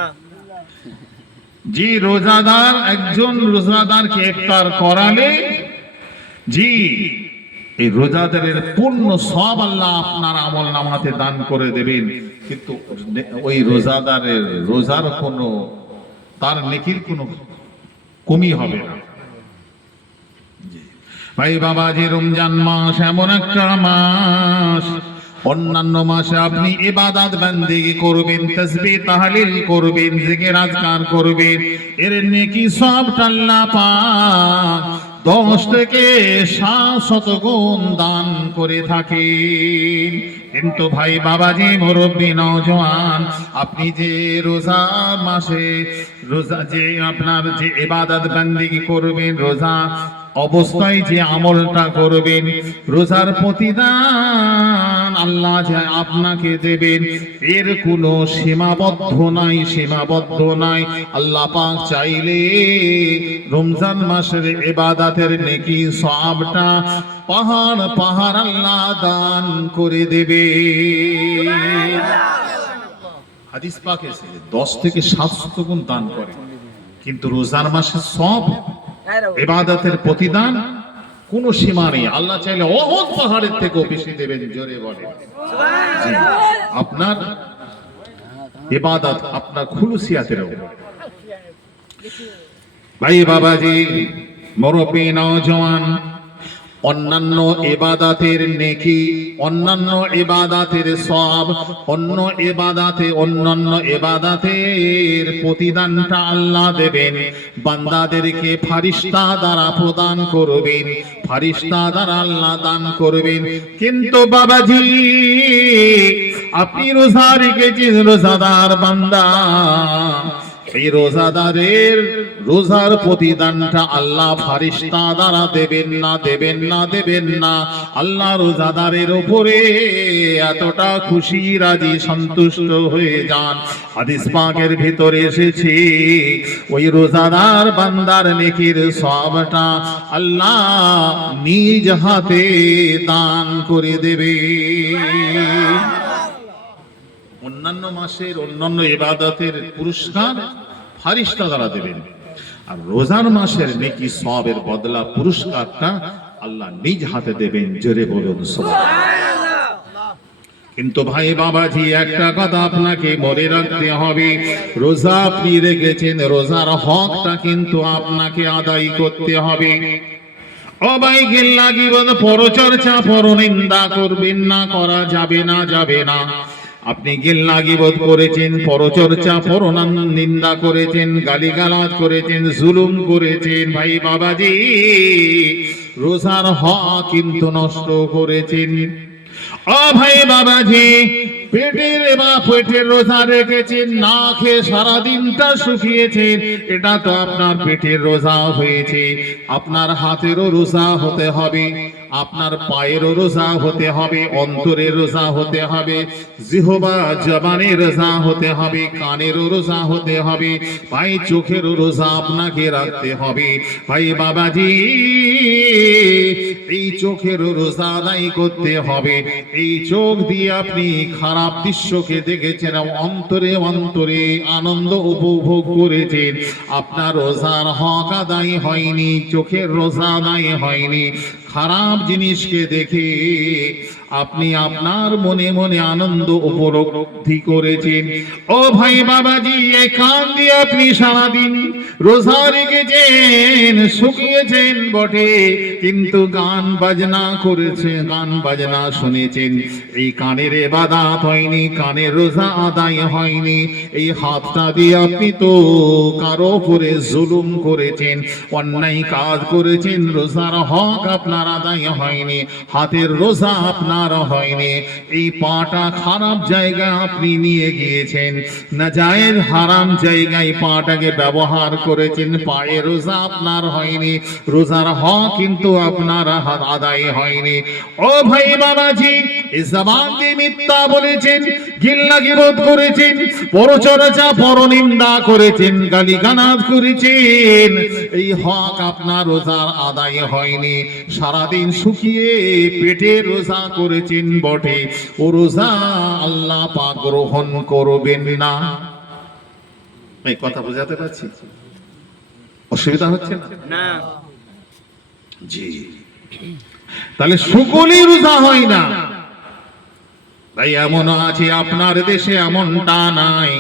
জি, রোজাদার, একজন রোজাদারকে ইফতার করালে, জি, এই রোজাদারের পূর্ণ সব আল্লাহ আপনার আমল নামাতে দান করে দেবেন। কিন্তু ওই রোজাদারের রোজার কোনো, তার নেকির কোনো কমই হবে না। ভাই বাবাজি, রমজান মাস এমন একটা মাস, অন্যান্য মাসে আপনি ইবাদত বান্দেগি করবেন, তাসবিহ তাহলিল করবেন, জিকির আজকার করবেন, এর নেকি সবটা আল্লাহ পাক 10 থেকে 700 গুণ দান করে থাকেন। কিন্তু ভাই বাবাজি, মুরব্বী নওজোয়ান, আপনি যে রোজা মাসে রোজা যে আপনার যে ইবাদত বান্দেগি করবেন, রোজা অবস্থায় যে আমলটা করবেন, রোজার প্রতিদান আল্লাহ যে আপনাকে দেবেন, এর কোনো সীমাবদ্ধ নাই, সীমাবদ্ধ নাই। আল্লাহ পাক চাইলে রমজান মাসের ইবাদতের নেকি সওয়াবটা পাহাড় পাহাড় আল্লাহ দান করে দেবে। হাদিস পাকে আছে 10 থেকে 700 গুণ দান করে, কিন্তু রোজার মাসে সব ইবাদতের প্রতিদান কোনো সীমা নেই। আল্লাহ চাইলে অহদ পাহাড়ের থেকেও বেশি দেবেন। জোরে বলে আপনার ইবাদত, আপনার খুলুসিয়াতের উপর। ভাই বাবাজি, মুরব্বী নওজোয়ান, অন্যান্য ইবাদতের নেকি, অন্যান্য ইবাদতের সওয়াব, অন্যান্য ইবাদতের প্রতিদানটা আল্লাহ দেবেন, বান্দাদেরকে ফেরেশতা দ্বারা প্রদান করবেন, ফেরেশতা দ্বারা আল্লাহ দান করবেন। কিন্তু বাবাজি, আপনি রোজা রেখেছেন, রোজাদার বান্দা, এই রোজাদারের রোজার প্রতিদানটা আল্লাহ ফেরেশতা দ্বারা দেবেন না, দেবেন না, দেবেন না। আল্লাহ রোজাদারের উপরে এতটা খুশি, রাজি, সন্তুষ্ট হয়ে যান, হাদিস পাকের ভিতরে এসেছে, ওই রোজাদার বান্দার নেকির সওয়াবটা আল্লাহ নিজ হাতে দান করে দেবে। অন্যান্য মাসের অন্যান্য ইবাদতের পুরস্কার ফেরেশতা দ্বারা দেবেন, আর রোজার মাসের নেকি সওয়াবের বদলা পুরস্কারটা আল্লাহ নিজ হাতে দেবেন। জোরে বলুন সুবহানাল্লাহ। কিন্তু ভাই বাবাজি, একটা কথা আপনাকে মনে রাখতে হবে, রোজা আপনি রেখেছেন, রোজার হকটা কিন্তু আপনাকে আদায় করতে হবে। ও ভাই, গিল্লা গিবত, পরচর্চা, পরনিন্দা করবেন না, করা যাবে না, যাবে না। আপনি গিল্লা গিবত করেছেন, পরচর্চা, পরনিন্দা করেছেন, গালিগালাজ করেছেন, জুলুম করেছেন, ভাই বাবাজি, রোজার হক কিন্তু নষ্ট করেছেন। ও ভাই বাবাজি, পেটের রোজা রেখেছেন, না খেয়ে সারা দিনটা শুকিয়েছেন, এটা তো আপনার পেটের রোজা হয়েছে। আপনার হাতেরও রোজা হতে হবে, আপনার পায়েরও রোজা হতে হবে, অন্তরের রোজা হতে হবে, জিহবা জবানের রোজা হতে হবে, কানেরও রোজা হতে হবে, ভাই চোখেরও রোজা আপনাকে রাখতে হবে। ভাই বাবাজি, এই চোখেরও রোজা আদায় করতে হবে। এই চোখ দিয়ে আপনি খারাপ দৃশ্যকে দেখেছেন, অন্তরে অন্তরে আনন্দ উপভোগ করেছেন, আপনার রোজার হক আদায় হয়নি, চোখের রোজা আদায় হয়নি। খারাপ জিনিসকে দেখে আপনি আপনার মনে মনে আনন্দ উপলব্ধি করেছেন। ও ভাই বাবাজি, এই কান দিয়ে আপনি সারাদিন রোজা রেখেছেন, শুকিয়েছেন বটে, কিন্তু গান বাজনা করেছেন, গান বাজনা শুনেছেন, এই কানের ইবাদত হয়নি, কানের রোজা আদায় হয়নি। এই হাতটা দিয়ে আপনি তো কারো উপরে জুলুম করেছেন, অন্যায় কাজ করেছেন, রোজার হক আপনার আদায় হয়নি, হাতের রোজা আপনার হয়নি। এই পাটা খারাপ জায়গায় আপনি নিয়ে গিয়েছেন, নাজায়েজ হারাম জায়গায় পাটাকে ব্যবহার করেছেন, পায়ে রোজা আপনার হয়নি, রোজার হক কিন্তু আপনার হাত আদায় হয়নি। ও ভাই বাবাজি, এই জবান দিয়ে মিথ্যা বলেছেন, গিল্লা গিবত করেছেন, পরচর্চা, পরনিন্দা করেছেন, গালিগালাজ করেছেন, এই হক আপনার রোজার আদায় হয়নি। সারাদিন শুকিয়ে পেটের রোজা করেছেন বটে, ও রোজা আল্লাহ পাক গ্রহণ করবেন না। এই কথা বোঝাতে পারছি? অসুবিধা হচ্ছে না? জি। তাহলে সকলেই রোজা হয় না। তাই এমন আছে আপনার দেশে, এমনটা নাই।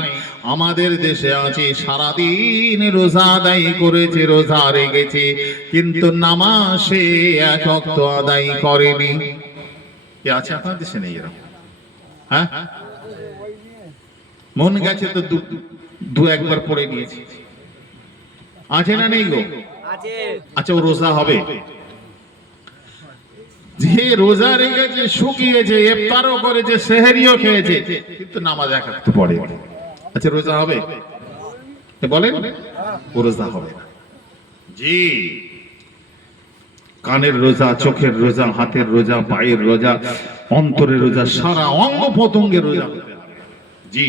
আমাদের দেশে আছে সারাদিন রোজা আদায় করেছে, রোজা রেখেছে, কিন্তু নামাজ সে এক ওয়াক্ত আদায় করেনি। কে আছে আপনার দেশে? নেই এরকম? হ্যাঁ, মন গেছে তো দু একবার পড়ে নিয়েছে। আছে না নেই গো? আচ্ছা, ও রোজা হবে? যে রোজা রেখেছে, শুকিয়েছে, ইফতারও করেছে, সেহরিও খেয়েছে, কিন্তু নামাজ এক ওয়াক্ত পড়ে, আচ্ছা রোজা হবে? বলেন, ও রোজা হবে না। জি, কানের রোজা, চোখের রোজা, হাতের রোজা, পায়ের রোজা, অন্তরের রোজা, সারা অঙ্গ প্রত্যঙ্গের রোজা। জি,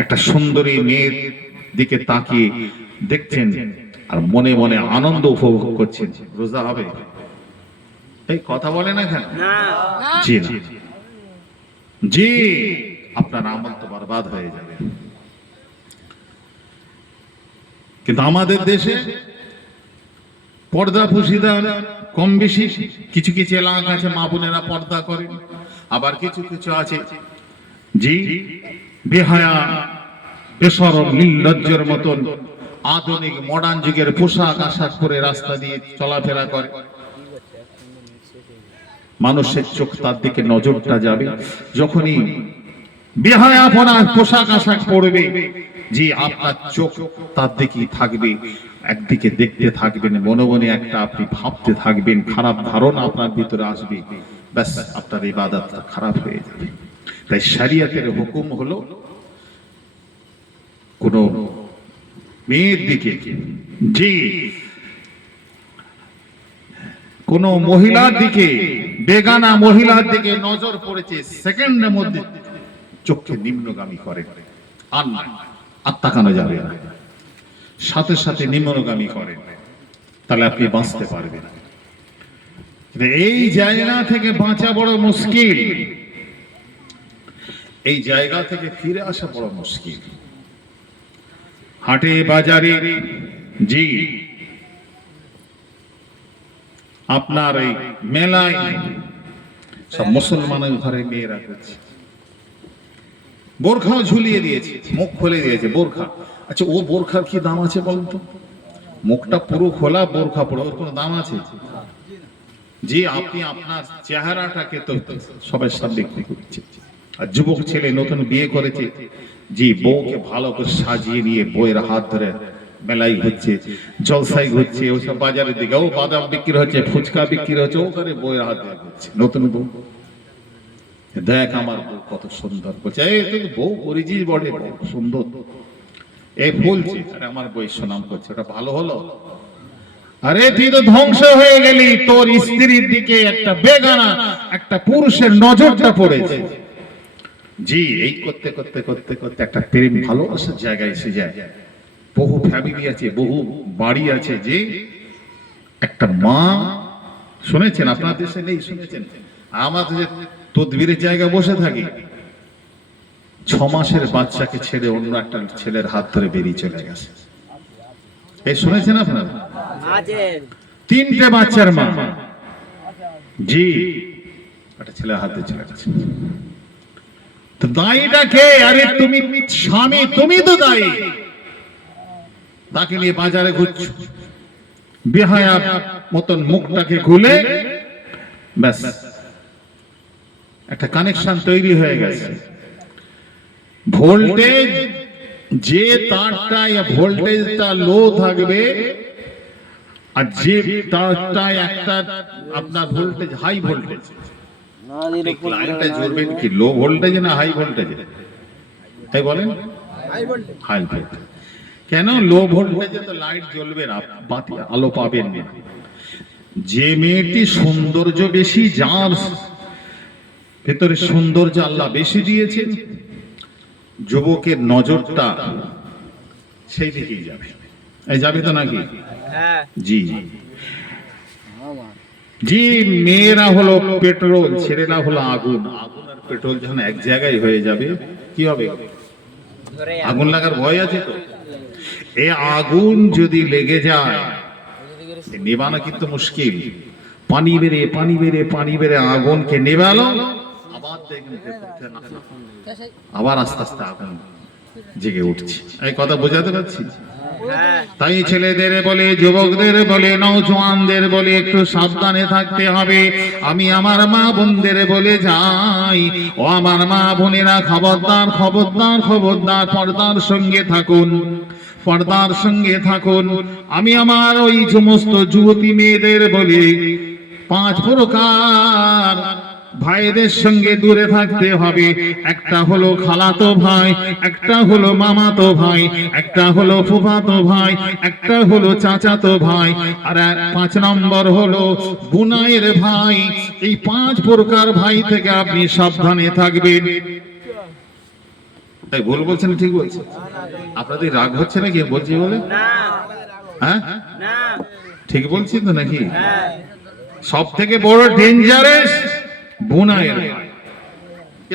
একটা সুন্দরী মেয়ের দিকে তাকিয়ে দেখছেন আর মনে মনে আনন্দ উপভোগ করছেন, রোজা হবে? এই কথা বলে না কেন? জি না, জি, আপনার আমল তো বরবাদ হয়ে যাবে। কিন্তু আমাদের দেশে পর্দা পুশিদার কম বেশি, কিছু কিছু এলাকা আছে মা বোনেরা পর্দা করে, আবার কিছু কিছু আছে জি বেহায়া বেশরম নির্লজ্জের মতন আধুনিক মডার্ন যুগের পোশাক আশাক পরে রাস্তা দিয়ে চলাফেরা করে। মানুষের চোখ তার দিকে নজরটা যাবে যখনই বেহায়াপনা পোশাক আশাক পরবে। জি, আপনার চোখ তার দিকেই থাকবে, একদিকে দেখতে থাকবেন, মনে মনে একটা আপনি ভাবতে থাকবেন, খারাপ ধারণা আপনার ভিতরে আসবে, ব্যাস আপনার ইবাদতটা খারাপ হয়ে যাবে। তাই শরিয়তের হুকুম হলো কোন মেয়ের দিকে, জি কোন মহিলার দিকে, বেগানা মহিলার দিকে নজর পড়েছে, সেকেন্ডের মধ্যে চোখকে নিম্নগামী করে, আর তাকানো যাবে না, সাথে সাথে নিম্নগামী করে, তাহলে আপনি বাঁচতে পারবেন। এই জায়গা থেকে বাঁচা বড় মুশকিল, এই জায়গা থেকে ফিরে আসা বড় মুশকিল। হাটে বাজারে, জি আপনার এই মেলায় সব মুসলমানের ঘরে মেয়েরা করছে, বোরখাও ঝুলিয়ে দিয়েছে, মুখ খুলে দিয়েছে, বোরখা। আচ্ছা, ও বোরখার কি দাম আছে বলুন তো? মুখটা পুরো খোলা, বোরখা পরে, ওর কোনো দাম আছে? জি, আপনি আপনার চেহারাটাকে তো সবার সামনে করছে। আর যুবক ছেলে নতুন বিয়ে করেছে, জি বউকে ভালো করে সাজিয়ে নিয়ে বউয়ের হাত ধরে মেলাই হচ্ছে, জলসাই হচ্ছে, ওসব বাজারের দিকে, ও বাদাম বিক্রি হচ্ছে, ফুচকা বিক্রি হচ্ছে, ওখানে বউয়ের হাত ধরে হচ্ছে, নতুন বউ, দেখ আমার বউ কত সুন্দর, বলছে এই তুই বউ করেছিস, বড়ে সুন্দর, এই বলছে, আরে আমার বউয়ের সুনাম করছে, ওটা ভালো হলো? আরে তুই তো ধ্বংস হয়ে গেলি, তোর স্ত্রীর দিকে একটা বেগানা একটা পুরুষের নজরটা পড়েছে। জি, এই করতে করতে করতে করতে একটা প্রেম ভালোবাসার জায়গায় এসে যায়। বহু ফ্যামিলি আছে, বহু বাড়ি আছে, যে একটা মা, শুনেছেন আপনার দেশে নেই, শুনেছেন আমাদের তদবিরের জায়গায় বসে থাকি, 6 মাসের বাচ্চাকে ছেড়ে অন্য একটা ছেলের হাত ধরে বেরিয়ে চলে গেছে। এই শুনেছেন আপনারা? 3টে বাচ্চার মা, জি একটা ছেলের হাত ধরে চলে গেছে। তো দায়ীটা কে? আরে তুমি স্বামী, তুমি তো দায়ী। তাকে নিয়ে বাজারে ঘুরছো, বেহায়া মতন মুখটাকে খুলে, ব্যাস একটা কানেকশন তৈরি হয়ে গেছে। ভোল্টেজ, যে তারটা ভোল্টেজটা লো থাকবে, আর যে তারটা একটা আপনার ভোল্টেজ হাই ভোল্টেজ, লাইনটা জ্বলবেন কি লো ভোল্টেজে না হাই ভোল্টেজে? তাই বলেন হাই ভোল্টেজ। কেন? লো ভোল্টেজে তো লাইট জ্বলবে না, বাতি আলো পাবেন না। যে মেয়েটি সৌন্দর্য বেশি, যার ভেতরে সৌন্দর্য আল্লাহ বেশি দিয়েছেন, যুবকের নজরটা সেই দিকেই যাবে। এই যাবে তো নাকি? জি জি, মেয়েরা হলো পেট্রোল, ছেলেরা হলো আগুন। আগুন আর পেট্রোল যখন এক জায়গায় হয়ে যাবে, কি হবে? আগুন লাগার ভয় আছে তো। এই আগুন যদি লেগে যায়, নেভানো কিন্তু মুশকিল। পানি বেড়ে পানি বেড়ে পানি বেড়ে আগুনকে নেভালো, আবার বাদ দেখবেন আবার আস্তে আস্তে আগুন জেগে উঠছে। এই কথা বোঝাতে পারছি? তাই ছেলেদের বলে, যুবকদের বলে, নওজোয়ানদের বলে একটু সাবধানে থাকতে হবে। আমি আমার মা বোনদের বলে যাই, ও আমার মা বোনেরা, খবরদার খবরদার খবরদার, পর্দার সঙ্গে থাকুন, পর্দার সঙ্গে থাকুন। আমি আমার ওই সমস্ত যুবতী মেয়েদের বলি, 5 প্রকার ভাইদের সঙ্গে দূরে থাকতে হবে। একটা হলো খালাতো ভাই, একটা হলো মামাতো ভাই, একটা হলো ফুফাতো ভাই, একটা হলো চাচাতো ভাই, আর 5 নম্বর হলো বুনাইয়ের ভাই। এই 5 প্রকার ভাই থেকে আপনি সাবধানে থাকবেন। তাই ভুল বলছেন ঠিক বলছেন? আপনাদের রাগ হচ্ছে নাকি বলছি বলে? হ্যাঁ, ঠিক বলছি তো নাকি? সব থেকে বড় ডেঞ্জারাস বুনাইয়ের ভাই।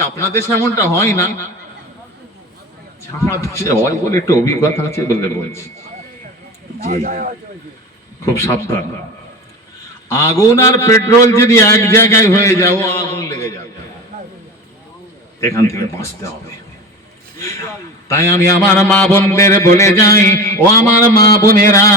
আপনার দেশে এমনটা হয় না, আমার দেশে হয় বলে একটু অভিজ্ঞতা আছে বলে বলছি। জি, খুব সাবধান। আগুন আর পেট্রোল যদি এক জায়গায় হয়ে যাও, আগুন লেগে যাবে, এখান থেকে বাঁচতে হবে। তাই আমি আমার মা বোনদের বলে যাই, ও আমার মা বোনেরা,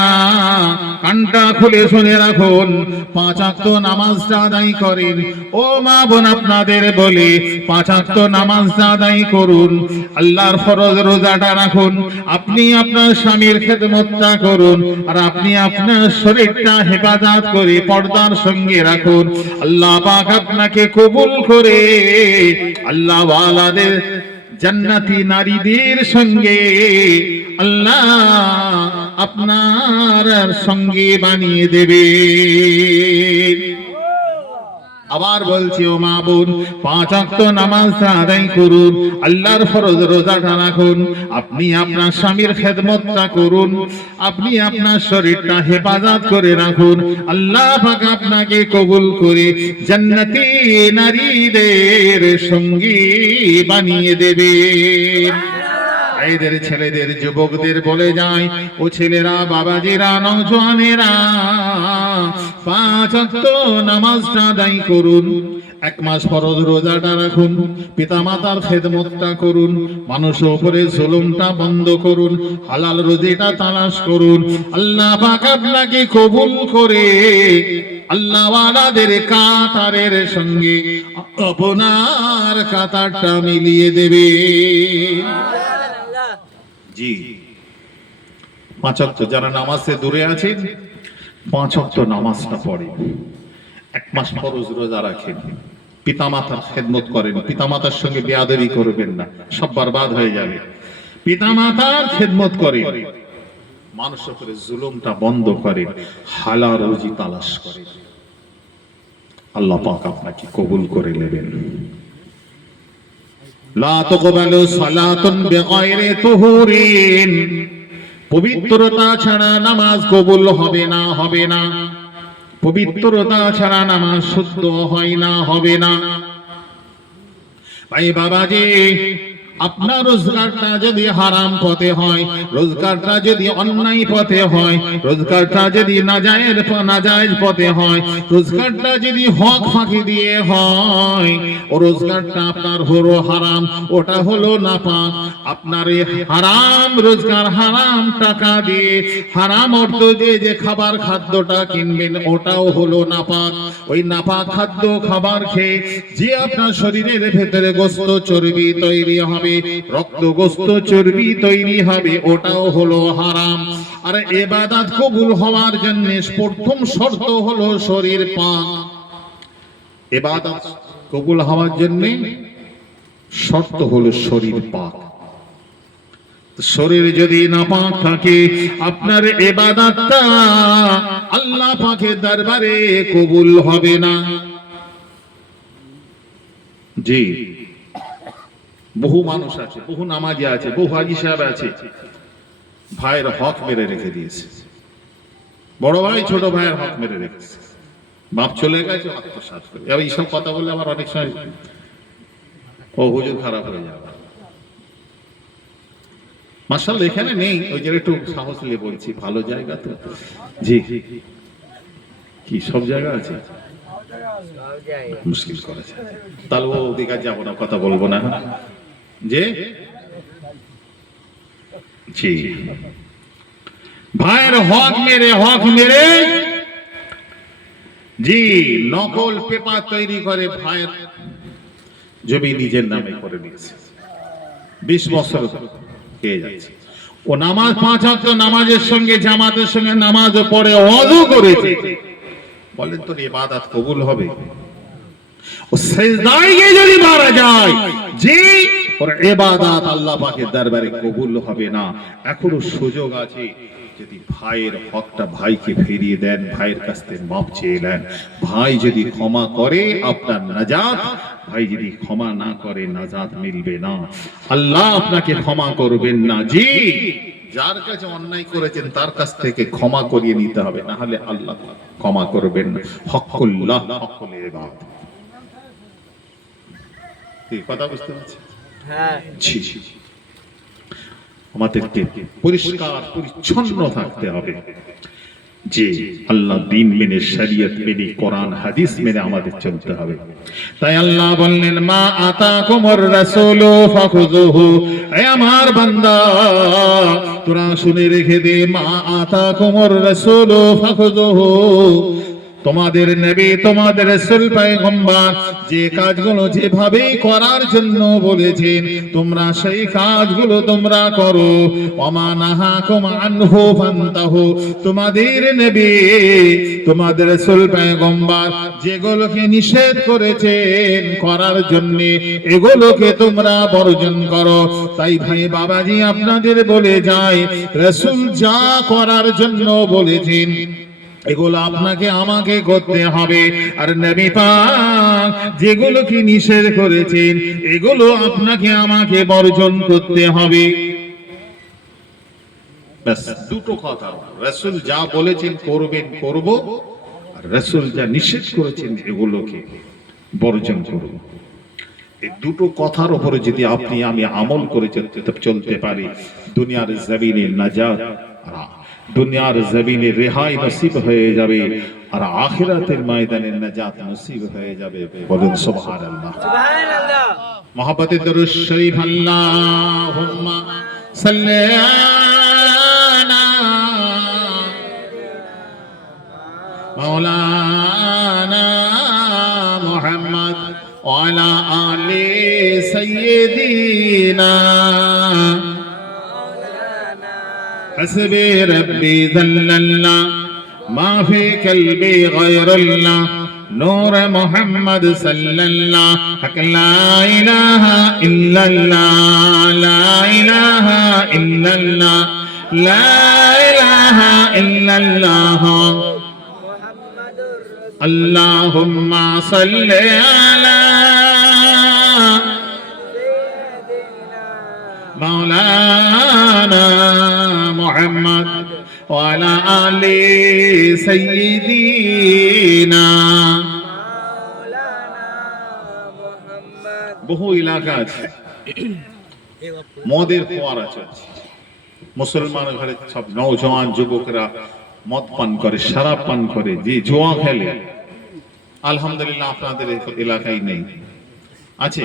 কানটা খুলে শুনে রাখুন, 5 ওয়াক্ত নামাজটা আদায় করেন। ও মা বোন, আপনাদের বলে 5 ওয়াক্ত নামাজটা আদায় করুন, আল্লাহর ফরজ রোজাটা রাখুন, আপনি আপনার স্বামীর খেদমতটা করুন, আর আপনি আপনার শরীরটা হেফাজত করে পর্দার সঙ্গে রাখুন। আল্লাহ পাক আপনাকে কবুল করে আল্লাহ ওয়ালাদের জান্নাতি নারীদের সঙ্গে আল্লাহ আপনার সঙ্গে বানিয়ে দেবে। আবার বলছি, ও মা বোন, 5 ওয়াক্ত নামাজটা আদায় করুন, আল্লাহর ফরজ রোজাটা রাখুন, আপনি আপনার স্বামীর খেদমতটা করুন, আপনি আপনার শরীরটা হেফাজত করে রাখুন। আল্লাহ পাক আপনাকে কবুল করে জান্নাতি নারীদের সঙ্গী বানিয়ে দেবে। এদের ছেলেদের যুবকদের বলে যায়, ও ছেলেরা, বাবাজিরা, নওজোয়ানেরা, 5 ওয়াক্ত নামাজটা আদায় করুন, 1 মাস ফরজ রোজাটা রাখুন, পিতামাতার খেদমতটা করুন, মানুষের উপরে জুলুমটা বন্ধ করুন, হালাল রুজিটা তালাশ করুন। আল্লাহ পাক আপনাকে কবুল করে আল্লাহ ওয়ালাদের কাতারের সঙ্গে আপনার কাতারটা মিলিয়ে দেবে। জি, 5 ওয়াক্ত যারা নামাজে দূরে আছেন, 5 ওয়াক্ত নামাজটা পড়েন, 1 মাস ফরজ রোজা রাখেন, পিতামাতার খেদমত করেন, পিতামাতার সঙ্গে বেয়াদবি করবেন না, সব বরবাদ হয়ে যাবে। পিতামাতার খেদমত করেন, মানুষের উপরে জুলুমটা বন্ধ করেন, হালাল রুজি তালাশ করেন। আল্লাহ পাক আপনাকে কবুল করে নেবেন। লা তুকবালু সালাতুন বিগাইরি তুহুরিন, পবিত্রতা ছাড়া নামাজ কবুল হবে না, হবে না। পবিত্রতা ছাড়া নামাজ শুদ্ধ হয় না, হবে না। ভাই বাবাজি, আপনার রোজগারটা যদি হারাম পথে হয়, রোজগারটা যদি অন্যায় পথে হয়, রোজগারটা যদি নাজায়েজ পথে হয়, রোজগারটা যদি হক ফাঁকি দিয়ে হয়, ও রোজগারটা আপনার হলো হারাম, ওটা হলো নাপাক। আপনার এই হারাম রোজগার, হারাম টাকা দিয়ে, হারাম অর্থ দিয়ে যে খাবার খাদ্যটা কিনবেন, ওটাও হলো নাপাক। ওই নাপাক খাদ্য খাবার খেয়ে যে আপনার শরীরের ভেতরে গোশত চর্বি তৈরি হবে, রক্ত গোশত চর্বি তৈরি হবে, ওটাও হলো হারাম। আর ইবাদত কবুল হওয়ার জন্য প্রথম শর্ত হলো শরীর পাক। ইবাদত কবুল হওয়ার জন্য শর্ত হলো শরীর পাক। শরীর যদি নাপাক থাকে, আপনার ইবাদতটা আল্লাহ পাকের দরবারে কবুল হবে না। জি, বহু মানুষ আছে, বহু নামাজি আছে, বহু হাজি সাহেব আছে, ভাইয়ের হক মেরে রেখে দিয়েছে। বড় ভাই ছোট ভাইয়ের হক মেরে রেখেছে, বাপ চলে গেছে আত্মসাৎ করে। এবার এইসব কথা বললে আবার অনেক সময় ও হুজুর খারাপ হয়ে যাবে। মাশাআল্লাহ এখানে নেই, ওই যে একটু সাহস নিয়ে বলছি, ভালো জায়গা তো। জি, কি সব জায়গা আছে? মুশকিল করেছে। তাহলে ও দিকে যাবো না, কথা বলবো না যে জি ভাইয়ের হক মেরে জি নকল পেপার তৈরি করে ভাইয়ের জমি নিজের নামে করে নিয়েছে। 20 বছর হয়ে যাচ্ছে। ও নামাজ 5 ওয়াক্ত নামাজের সঙ্গে জামাতের সঙ্গে নামাজ পড়ে ওযু করেছে, বলেন তোর ইবাদত কবুল হবে? ও সিজদায় গিয়ে যদি মারা যায়, জি ওর ইবাদত আল্লাহ পাকের দরবারে কবুল হবে না। এখনো সুযোগ আছে, যদি ভাইয়ের হকটা ভাইকে ফিরিয়ে দেন, ভাইয়ের কাছ থেকে মাপ চেয়ে নেন। ভাই যদি ক্ষমা করে আপনার নাজাত, ভাই যদি ক্ষমা না করে নাজাত মিলবে না। আল্লাহ আপনাকে ক্ষমা করবেন না। জি যার কাছে অন্যায় করেছেন তার কাছ থেকে ক্ষমা করিয়ে নিতে হবে, না হলে আল্লাহ ক্ষমা করবেন না। হকুল্লাহ হকুল ইবাদ। এই কথা বুঝতে পারছেন? হ্যাঁ জি জি। আমাদেরকে পরিষ্কার পরিচ্ছন্ন থাকতে হবে, যে আল্লাহ দিন মেনে, শরীয়ত মেনে, কোরআন হাদিস মেনে আমাদের চলতে হবে। তাই আল্লাহ বললেন মা আতাকুমুর রাসূলু ফাখুযুহু, হে আমার বান্দা তোরা শুনে রেখে দে, মা আতাকুমুর রাসূলু ফাখুযুহু, তোমাদের নবী তোমাদের রাসূল পয়গম্বর যে কাজগুলো যেভাবে করার জন্য বলেছেন তোমরা সেই কাজগুলো তোমরা করো। ওমা নাহাকুম আনহু ফান্তাহু, তোমাদের নবী তোমাদের রাসূল পয়গম্বর যেগুলোকে নিষেধ করেছেন করার জন্য এগুলোকে তোমরা বর্জন করো। তাই ভাই বাবাজি আপনাদের বলে যায়, রাসূল যা করার জন্য বলেছেন এগুলো আপনাকে আমাকে করতে হবে, আর নবী পাক যেগুলো কি নিষেধ করেছেন এগুলো আপনাকে আমাকে বর্জন করতে হবে। ব্যাস দুটো কথা, রাসূল যা বলেছেন করবেন করব, আর রাসূল যা নিষেধ করেছেন এগুলোকে বর্জন করব। এই দুটো কথার উপরে যদি আপনি আমি আমল করে চলতে পারি, দুনিয়ার জমিনে নাজাত, দুনিয়ার জমিনে রেহাই নসিব হয়ে যাবে, আর আখিরাতের ময়দানে নাজাত নসিব হয়ে যাবে। বলেন সুবহানাল্লাহ। সুবহানাল্লাহ। মুহাব্বতে দরুদ শরীফ আল্লাহুম্মা সাল্লি আলা মাওলানা মুহাম্মদ ওয়া আলা আলি সাইয়্যিদিনা حسبي ربي ذل الله ما في قلبي غير الله نور محمد صلى الله حق لا إله إلا الله لا إله إلا الله لا إله إلا الله اللهم صل على مولانا محمد وعلى آل سيدنا বহু এলাকা আছে মদের ফোয়ারা চলছে, মুসলমান ঘরে সব নওজওয়ান যুবকরা মদ পান করে, শরাব পান করে, যে জুয়া খেলে। আলহামদুলিল্লাহ আপনাদের এলাকায় নেই, আছে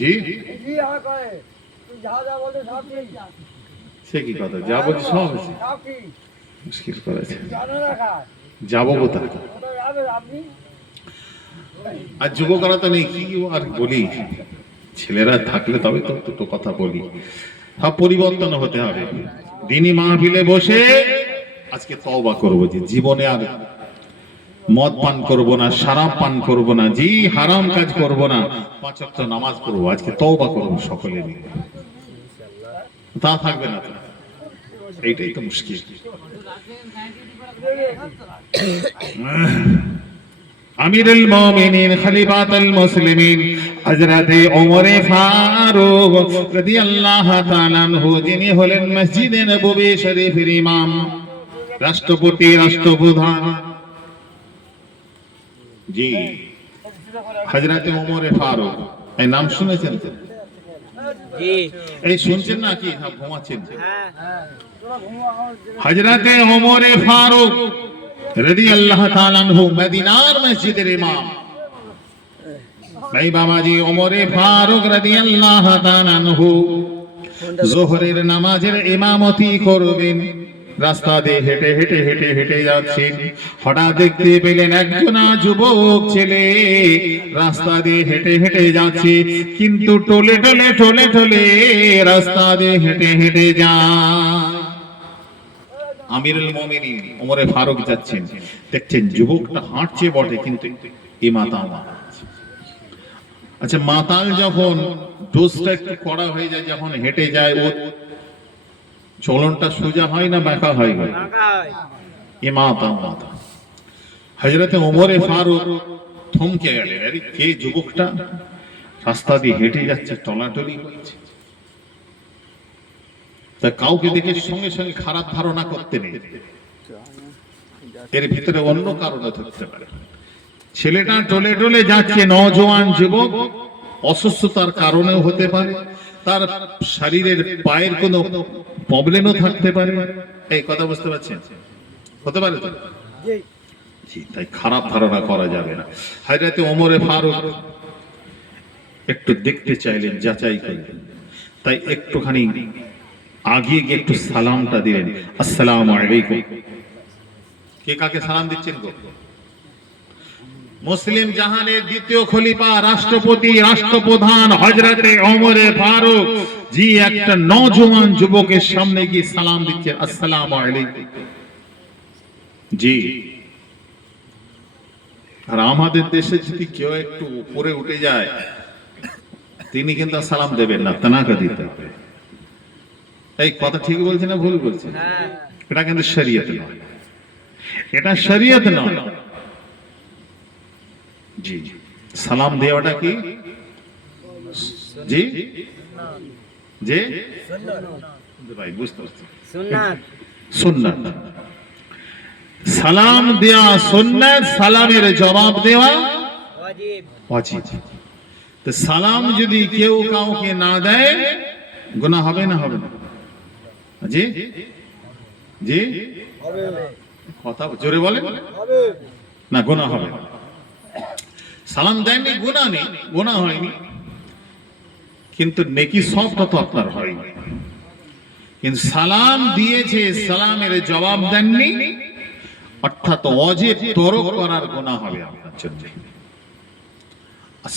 জি? সে কি কথা, যা বলছি সব আছে, মুশকিল করেছে, যাবো কোথায়? আর যুবকরা তো নেই, কি আর বলি, ছেলেরা থাকলে তবে তো দুটো কথা বলি। সব পরিবর্তন হতে হবে। দিনী মাহফিলে বসে আজকে তওবা করব, যে জীবনে আর মদ পান করব না, শরাব পান করব না, জি হারাম কাজ করব না, 5 ওয়াক্ত নামাজ পড়ব, আজকে তওবা করব সকলে মিলে। তা থাকবে না তো, এইটাই তো মুশকিল। আমিরুল মুমিনিন খলিফাতুল মুসলিমিন হযরত ওমর ফারুক রাদিয়াল্লাহু তাআলা আনহু, যিনি হলেন মসজিদে নববী শরীফের ইমাম, রাষ্ট্রপতি, রাষ্ট্রপ্রধান, জি হযরত ওমর ফারুক, এই নাম শুনেছেন তো? জি। এই শুনছেন না কি ঘুমাচ্ছেন? হ্যাঁ। হযরত ওমর ফারুক রাদিয়াল্লাহু তাআলা আনহু মদিনার মসজিদের ইমাম। ভাই বাবাজি ওমরে ফারুক রাদিয়াল্লাহু তাআলা আনহু যোহরের নামাজের ইমামতি করবেন। রাস্তা দিয়ে হেঁটে হেঁটে হেঁটে হেঁটে যাচ্ছেন, হঠাৎ দেখতে পেলেন একজন যুবক ছেলে রাস্তা দিয়ে হেঁটে হেঁটে যাচ্ছে, কিন্তু টলে টলে টলে টলে রাস্তা দিয়ে হেঁটে হেঁটে যায়। আমিরুল মুমিনিন ওমরে ফারুক যাচ্ছেন, দেখছেন যুবকটা হাঁটছে বটে কিন্তু এই মাতাল। আচ্ছা মাতাল যখন ডোজটা একটু কড়া হয়ে যায়, যখন হেঁটে যায় ও চলনটা সোজা হয় না বাঁকা হয়? এ মাতাল মাতাল। হযরতে ওমরে ফারুক থমকে গেলেন, আরে কে যুবকটা রাস্তা দিয়ে হেঁটে যাচ্ছে, টলাটলি করছে। তা কাউকে দেখে সঙ্গে সঙ্গে খারাপ ধারণা করতে নেই, এর ভিতরে অন্য কারণে থাকতে পারে। ছেলেটা টলে টলে যাচ্ছে, নওজোয়ান যুবক, অসুস্থতার কারণেও হতে পারে, তার শরীরের পায়ের কোনো প্রবলেমও থাকতে পারে। এই কথা বুঝতে পারছেন? হতে পারে তো? জি, তাই খারাপ ধারণা করা যাবে না। হযরতে ওমরে ফারুক একটু দেখতে চাইলেন, যাচাই করলেন, তাই একটুখানি আগিয়ে গিয়ে একটু সালামটা দিলেন, আসসালামু আলাইকুম। কে কাকে সালাম দিচ্ছেন গো? মুসলিম জাহানের দ্বিতীয় খলিফা, রাষ্ট্রপতি, রাষ্ট্রপ্রধান হযরতে ওমরে ফারুক জি একটা নওজোয়ান যুবকের সামনে গিয়ে সালাম দিচ্ছেন, আসসালামু আলাইকুম। জি, আর আমাদের দেশে যদি কেউ একটু উপরে উঠে যায় তিনি কিন্তু সালাম দেবেন না, তানাকে দিতে হবে। এই কথা ঠিক বলছি না ভুল বলছি? এটা কিন্তু শরীয়ত নয়, এটা শরীয়ত নয়। জি, সালাম দেওয়াটা কি? জি জি ভাই বুঝতে পারছি, সুন্নাত। সালাম দেওয়া সুন্নাত, সালামের জবাব দেওয়া ওয়াজিব। তো সালাম যদি কেউ কাউকে না দেয় গুনাহ হবে না হবে না? জি জি কথা জোরে বলে না, গুনাহ হবে। সালাম দেননি গুনাহ নেই, গুনাহ হয়নি, কিন্তু নেকি সবটা তো আপনার হয়নি। কিন্তু সালাম দিয়েছে, সালামের জবাব দেননি, অর্থাৎ ওয়াজিব তরক করার গুনাহ হবে আপনার জন্য।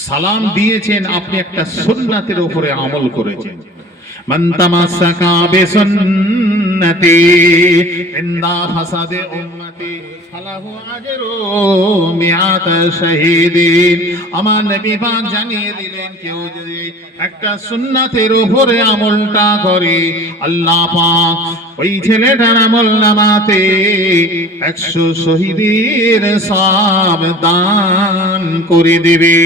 সালাম দিয়েছেন, আপনি একটা সুন্নাতের উপরে আমল করেছেন। মান তামাসসাকা বিসুন্নতি ইনদা ফাসাদে উম্মতি ফালাহু আজরু মিআত শাহীদিন। আমার নবী পাক জানিয়ে দিলেন, কেউ যদি একটা সুন্নাতের উপরে আমলটা করে আল্লাহ পাক ওই ছেলেটার আমলনামাতে 100 শহীদের সওয়াব দান করে দেবে।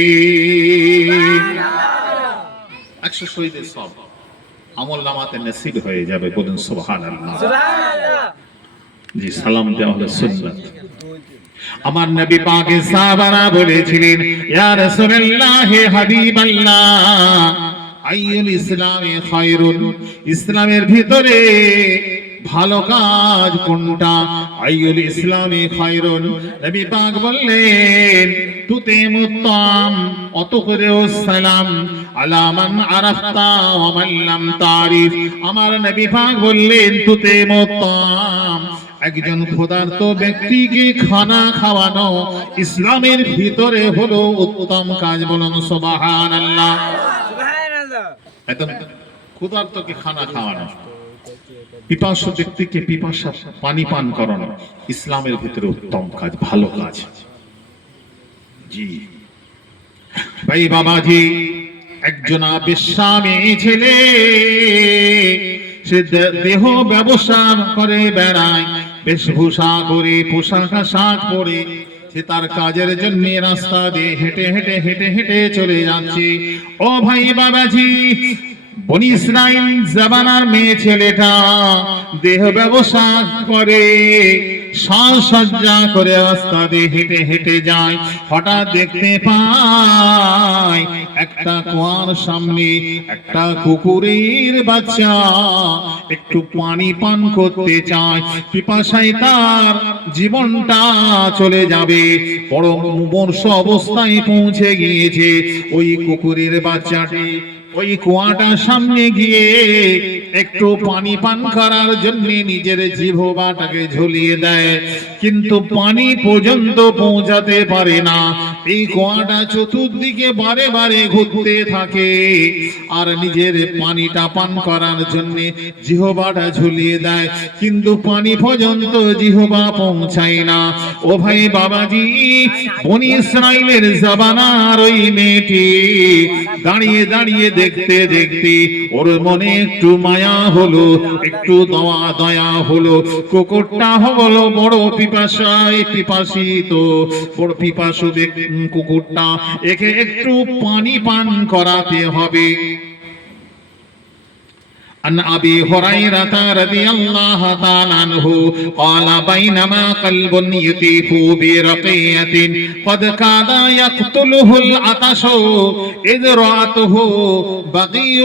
100 শহীদের সওয়াব আমলনামাতে নসিব হয়ে যাবে, বলুন সুবহানাল্লাহ। জি, সালাম দেওয়া হলো সুন্নাত। আমার নবী পাকের সাহাবারা বলেছিলেন, ইয়া রাসূলুল্লাহ, হে হাবিবাল্লাহ, আইয়ুল ইসলামে খায়রুন, ইসলামের ভিতরে ভালো কাজ কোনটা? আইয়ুল ইসলামে খায়রুন, নবী পাক বললেন, তুতিমুত্তাম অত করেও সালাম আলা মান আরাফতা ওয়া মান লাম তারিফ। আমার নবী পাক বললেন, তুতিমুত্তাম, একজন ক্ষুধার্ত ব্যক্তিকে খানা খাওয়ানো ইসলামের ভিতরে হলো উত্তম কাজ, বলুন সুবহানাল্লাহ। একদম ক্ষুধার্তকে খানা খাওয়ানো, পিপাসু ব্যক্তিকে পিপাসা পানি পান করানো ইসলামের ভিতরে উত্তম কাজ, ভালো কাজ। জি ভাই বাবাজি, একজন বেশ্যামী ছেলে, সে দেহ ব্যবসা করে বেড়ায়, বেশভূষা করে, পোশাক আশাক পরে, সে তার কাজের জন্য রাস্তা দিয়ে হেঁটে হেঁটে হেঁটে হেঁটে চলে যাচ্ছে। ও ভাই বাবাজি, বনি ইসরাইল জামানার মেয়ে ছেলেটা দেহ ব্যবসা করে, সাজসজ্জা করে রাস্তা দিয়ে হেঁটে হেঁটে যায়। হঠাৎ দেখতে পায় একটা কুয়ার সামনে একটা কুকুরের বাচ্চা একটু পানি পান করতে চায়, পিপাসায় তার জীবনটা চলে যাবে, বড় মুমূর্ষ অবস্থায় পৌঁছে গিয়েছে। ওই কুকুরের বাচ্চাটি ওই কুয়াটার সামনে গিয়ে একটু পানি পান করার জন্য নিজের জিহ্বাটাকে ঝুলিয়ে দেয়, কিন্তু পানি পর্যন্ত পৌঁছাতে পারে না। এই কুয়াটা চতুর্দিকে বারে বারে ঘুরতে থাকে আর নিজের পানিটা পান করার জন্য জিহ্বাটা ঝুলিয়ে দেয়, কিন্তু পানি পর্যন্ত জিহ্বা পৌঁছায় না। ও ভাই বাবাজি, বনি ইসরাইলের জামানার ওই মেয়েটি দাঁড়িয়ে দাঁড়িয়ে দেখতে দেখতে ওর মনে একটু মায়া হলো, একটু দয়া হলো। কুকুরটা হলো বড় পিপাসিত, বড় পিপাসু কুকুরটা, একে একটু পানি পান করাতে হবে। عن أبي هريرة رضي الله تعالى عنه قال بينما قلب يطيف برقية قد كاد يقتله العطش إذ رأته بغي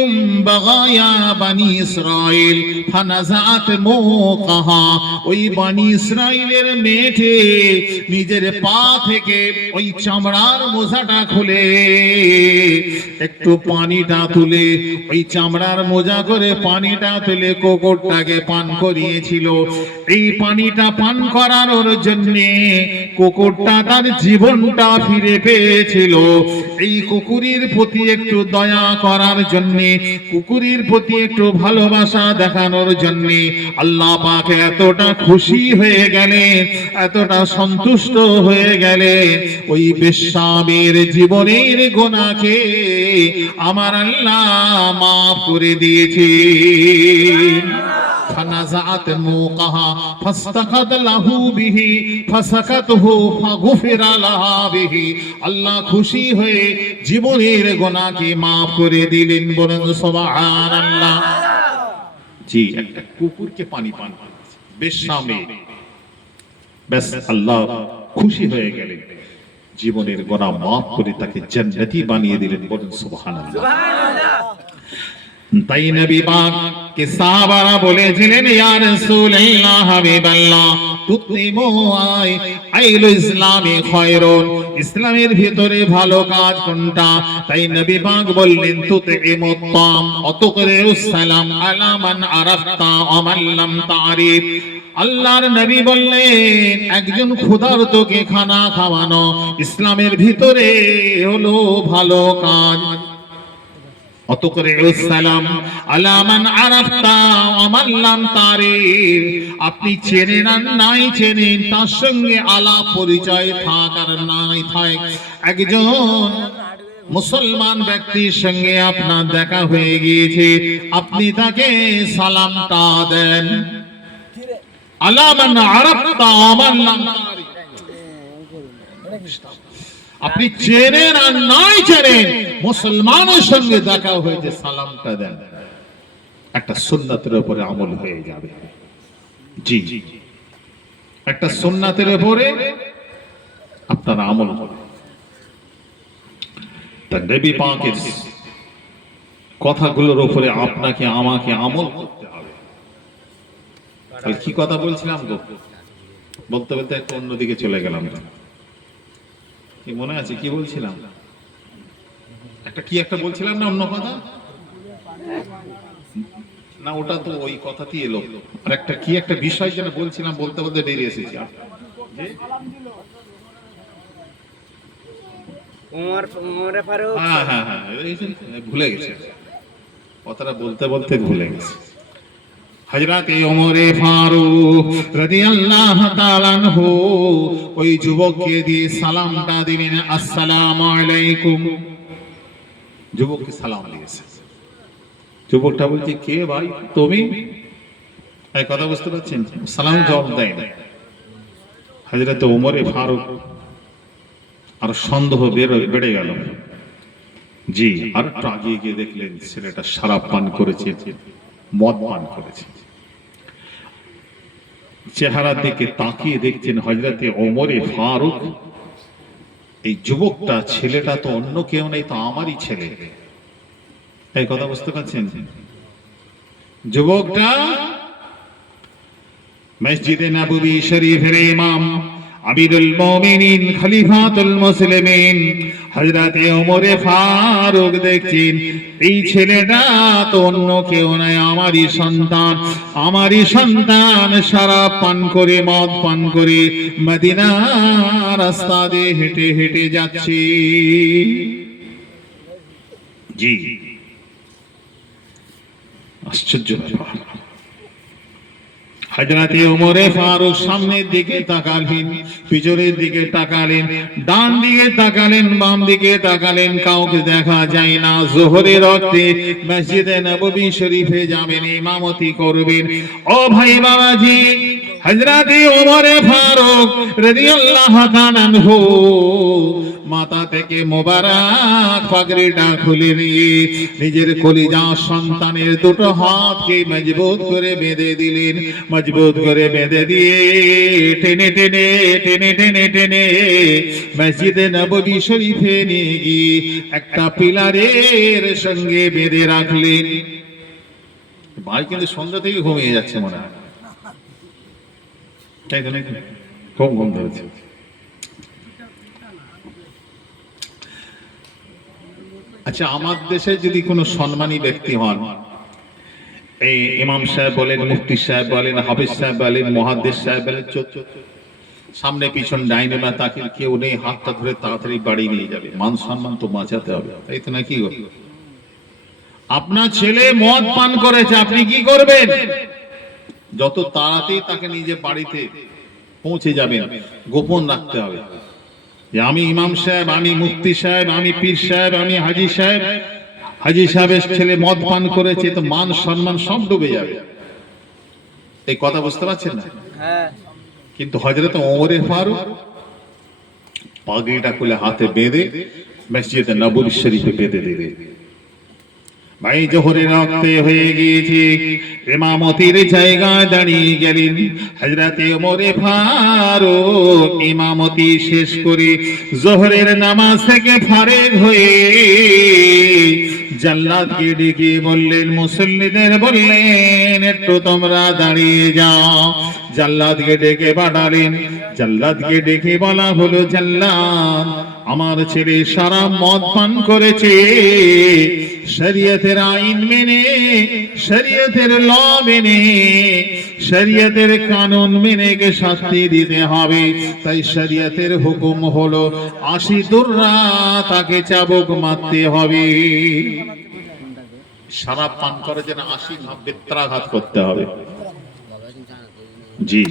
بغايا بني إسرائيل فنزعت موقها। ওই বনি ইসরাইলের মেয়েটি নিজের পা থেকে ওই চামড়ার মোজাটা খুলে একটু পানিটা তুলে ওই চামড়ার মোজা করে পানিটা তুলে কুকুরটাকে পান করিয়েছিল। এই পানিটা পান করানোর জন্য কুকুরটা তার জীবনটা ফিরে পেয়েছিল। এই কুকুরের প্রতি একটু দয়া করার জন্য, কুকুরের প্রতি একটু ভালোবাসা দেখানোর জন্য আল্লাহ পাক এতটা খুশি হয়ে গেলেন, এতটা সন্তুষ্ট হয়ে গেলেন, ওই বেশ্যামের জীবনের গুনাহকে আমার আল্লাহ মাফ করে দিয়েছে। فنزعت موقها فاستقد له به فسكته فغفر لها به। আল্লাহ খুশি হয়ে জীবনের গুনাহকে মাফ করে দিলেন, বলেন সুবহানাল্লাহ। জি, একটা কুকুরকে পানি পান করেছে বেশ্যামে, ব্যাস আল্লাহ খুশি হয়ে গেলেন, জীবনের গুনাহ মাফ করে তাকে জান্নাতি বানিয়ে দিলেন, বলেন সুবহানাল্লাহ। তাই নবী পাক কে সাহাবারা বলেছিলেন, ইয়া রাসূলুল্লাহ হাবিবাল্লাহ তুতিমু আইলু ইসলামি খায়রুন, ইসলামের ভিতরে ভালো কাজ কোনটা? তাই নবী পাক বললেন তুতিমু তাম অতুকরিউস সালাম আলা মান আরাফতা ওয়া মান লাম তারিফ। আল্লাহর নবী বললেন একজন ক্ষুধার্তকে খানা খাওয়ানো ইসলামের ভিতরে হলো ভালো কাজ। আপনি চেনেন আর নাই চেনেন, তার সঙ্গে আলাপ পরিচয় থাক আর নাই থাক, একজন মুসলমান ব্যক্তির সঙ্গে আপনার দেখা হয়ে গিয়েছে, আপনি তাকে সালামটা দেন। আলামান আরাফতা ওমান লাম তারিফ, আপনি চেনেন আর নাই চেনেন, মুসলমানের সঙ্গে দেখা হয়েছে সালামটা দেন, একটা সুন্নাতের উপরে আমল হয়ে যাবে। জি, একটা সুন্নাতের উপরে আপনার আমল হবে। তা নবী পাকের কথাগুলোর উপরে আপনাকে আমাকে আমল করতে হবে। কি কথা বলছিলাম গো, বলতে বলতে একটা অন্যদিকে চলে গেলাম। কি মনে আছে কি বলছিলাম? একটা বলছিলাম না, অন্য কথা না, ওটা তো ওই কথাতেই এলো। আর একটা বিষয় যেন বলছিলাম, বলতে বলতে দেরি এসেছি। ভুলে গেছে কথাটা, বলতে বলতে ভুলে গেছে। হযরত ওমরে ফারুক রাদিয়াল্লাহু তাআলা আনহু ওই যুবককে দিয়ে সালামটা দিলেন, আসসালামু আলাইকুম। যুবককে সালাম দিয়েছে। যুবকটা বলছে, কে ভাই তুমি? এই কথা বুঝতে পারছেন? সালাম জবাব দেয় না। হযরত ওমরে ফারুক আর সন্দেহ বেড়ে গেল। জি, আর একটু আগিয়ে গিয়ে দেখলেন ছেলেটা শরাব পান করেছে, মদ পান করেছে। চেহারার দিকে তাকিয়ে দেখছেন হযরতে ওমরে ফারুক এই যুবকটা, ছেলেটা তো অন্য কেউ নেই, তো আমারই ছেলে। এই কথা বুঝতে পারছেন? যুবকটা মসজিদে নববী শরীফের ইমাম, আমিরুল মুমিনিন, খলিফাতুল মুসলিমিন হযরতে ওমরে ফারুক দেখছেন এই ছেলেটা তো অন্য কেউ নয়, আমারই সন্তান। আমারই সন্তান শরাব পান করে, মদ পান করে মদিনার রাস্তা দিয়ে হেঁটে হেঁটে যাচ্ছে। জি, আশ্চর্য ব্যাপার। হযরতে ওমরে ফারুক সামনের দিকে তাকালেন, পিছনের দিকে তাকালেন, ডান দিকে তাকালেন, বাম দিকে তাকালেন, কাউকে দেখা যায় না। যোহরের ওয়াক্তে মসজিদে নববী শরীফে যাবেন, ইমামতি করবেন। ও ভাই বাবাজি, হযরতে ওমরে ফারুক রাদিয়াল্লাহু তাআলা আনহু মাথা থেকে মোবারক পাগড়িটা খুলে নিয়ে নিজের কলিজা সন্তানের দুটো হাতকে মজবুত করে বেঁধে দিলেন। মজবুত করে বেঁধে দিয়ে টেনে টেনে টেনে টেনে টেনে মসজিদে নববী শরীফে নিয়ে গিয়ে একটা পিলারের সঙ্গে বেঁধে রাখলেন। ভাই কিন্তু সন্ধ্যা থেকে ঘুমিয়ে যাচ্ছে মনে হয়, তাই তো নাকি? খুব ঘুম ধরেছে। আচ্ছা, আমার দেশে যদি কোনো সম্মানী ব্যক্তি হন, এই ইমাম সাহেব বলেন, মুফতি সাহেব বলেন, হাফিজ সাহেব বলেন, মুহাদ্দিস সাহেব বলেন, সামনে পিছন ডাইনে বা তাকে কেউ নেই, হাতটা ধরে তাড়াতাড়ি বাড়ি নিয়ে যাবে, মান সম্মান তো বাঁচাতে হবে, তাই তো নাকি? আপনার ছেলে মদ পান করেছে, আপনি কি করবেন? যত তাড়াতাড়ি তাকে নিজে বাড়িতে পৌঁছে যাবেন, গোপন রাখতে হবে যে আমি ইমাম সাহেব, আমি মুফতি সাহেব, আমি পীর সাহেব, আমি হাজী সাহেব, হাজী সাহেবের ছেলে মদ পান করেছে, তো মান সম্মান সব ডুবে যাবে। এই কথা বুঝতে পারছেন না? কিন্তু হযরত ওমর ফারুক পাগড়িটা খুলে হাতে বেঁধে মসজিদে নববী শরীফে বেঁধে দিলে। ভাই জোহরের রক্তে হয়ে গিয়েছে, ইমামতির জায়গায় দাঁড়িয়ে গেলেন হযরতে ওমর ফারুক। ইমামতি শেষ করে জোহরের নামাজ থেকে ফারেগ হয়ে জাল্লাদকে ডেকে বললেন, মুসল্লিদের বললেন একটু তোমরা দাঁড়িয়ে যাও। জাল্লাদকে ডেকে পাঠালেন। জাল্লাদকে ডেকে বলা হলো, জাল্লাদ, আমার ছেলে সারা মদ পান করেছে, শরীয়তের আইন মেনে, শরীয়তের ল মেনে, শরীয়তের কানুন মেনে কে শাস্তি দিতে হবে। তাই শরীয়তের হুকুম হলো ৮০ দুররা তাকে চাবুক মারতে হবে। শরাব পান করে যেন ৮০ বেত্রাঘাত করতে হবে। জি,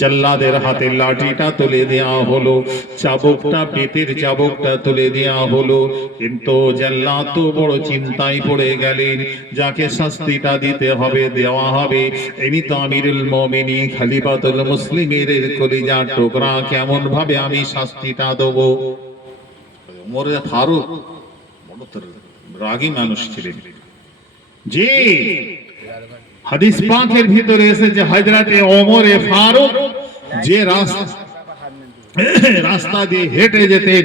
জাল্লাদের হাতে লাঠিটা তুলে দেওয়া হলো, চাবুকটা, বেতের চাবুকটা তুলে দেওয়া হলো। কিন্তু জাল্লাদ তো বড় চিন্তায় পড়ে গেলেন, যাকে শাস্তিটা দিতে হবে, দেওয়া হবে, ইনি তো আমিরুল মুমিনিন, খলিফাতুল মুসলিমের কলিজার টুকরা, কেমন ভাবে আমি শাস্তিটা দেব? ওমর ফারুক বড় রাগী মানুষ ছিলেন। জি, হাদিস পাকের ভিতরে এসেছে হযরতে ওমর ফারুক যে রাস্তা দিয়ে হেঁটে যেতেন,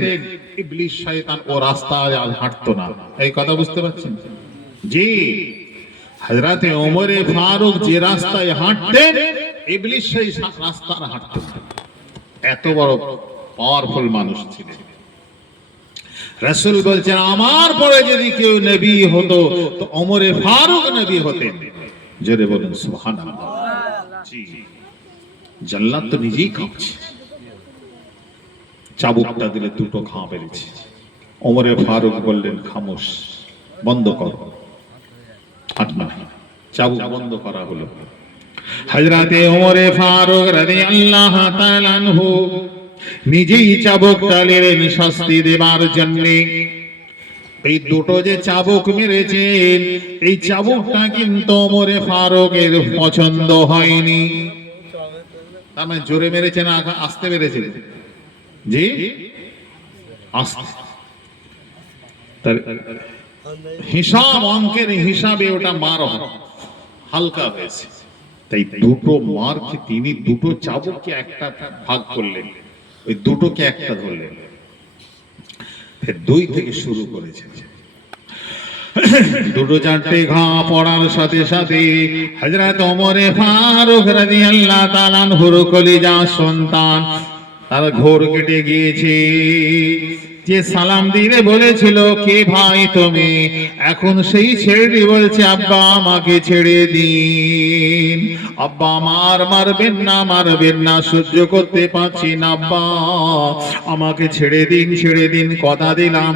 ইবলিস শয়তান ও রাস্তা আর হাঁটতো না। এই কথা বুঝতে পারছেন? জি, হযরতে ওমর ফারুক যে রাস্তায় হাঁটতেন, ইবলিস সেই রাস্তা আর হাঁটতো না। এত বড় পাওয়ারফুল মানুষ ছিলেন। রাসূল বলছেন, আমার পরে যদি কেউ নবী হতো তো ওমর ফারুক নবী হতেন। জোরে বলুন সুবহানাল্লাহ। জি, জাল্লাদ তো নিজেই কাঁপছে, চাবুকটা দিলে দুটো ঘা বেরিয়েছে। ওমর ফারুক বললেন, খামোশ, বন্ধ কর, হাঁটনা। চাবুক বন্ধ করা হলো। হযরতে ওমর ফারুক রাদিয়াল্লাহু তাআলা আনহু নিজেই চাবুকটা নিলেন শাস্তি দেবার জন্য। এই দুটো যে চাবুক মেরেছেন, এই চাবুকটা কিন্তু ওমর ফারুকের পছন্দ হয়নি। তার মানে জোরে মেরেছেন, আস্তে মেরেছেন? জি, আস্তে। হিসাব, অঙ্কের হিসাবে ওটা মার হালকা হয়েছে। তাই দুটো মারকে তিনি দুটো চাবুককে একটা ভাগ করলেন, ওই দুটোকে একটা ধরলেন। দুই থেকে শুরু করেছেন। দুটো চারটে ঘা পড়ার সাথে সাথে হযরত ওমর ফারুক রাদিয়াল্লাহু তাআলা আনহুর কলিজা সন্তান তার ঘোর কেটে গিয়েছে। যে সালাম দিয়ে বলেছিল কে ভাই তুমি, এখন সেই ছেড়ে বলছে আব্বা আমাকে ছেড়ে দিন, আব্বা আমার মারবেন না, সহ্য করতে পারছি না আব্বা, আমাকে ছেড়ে দিন, কথা দিলাম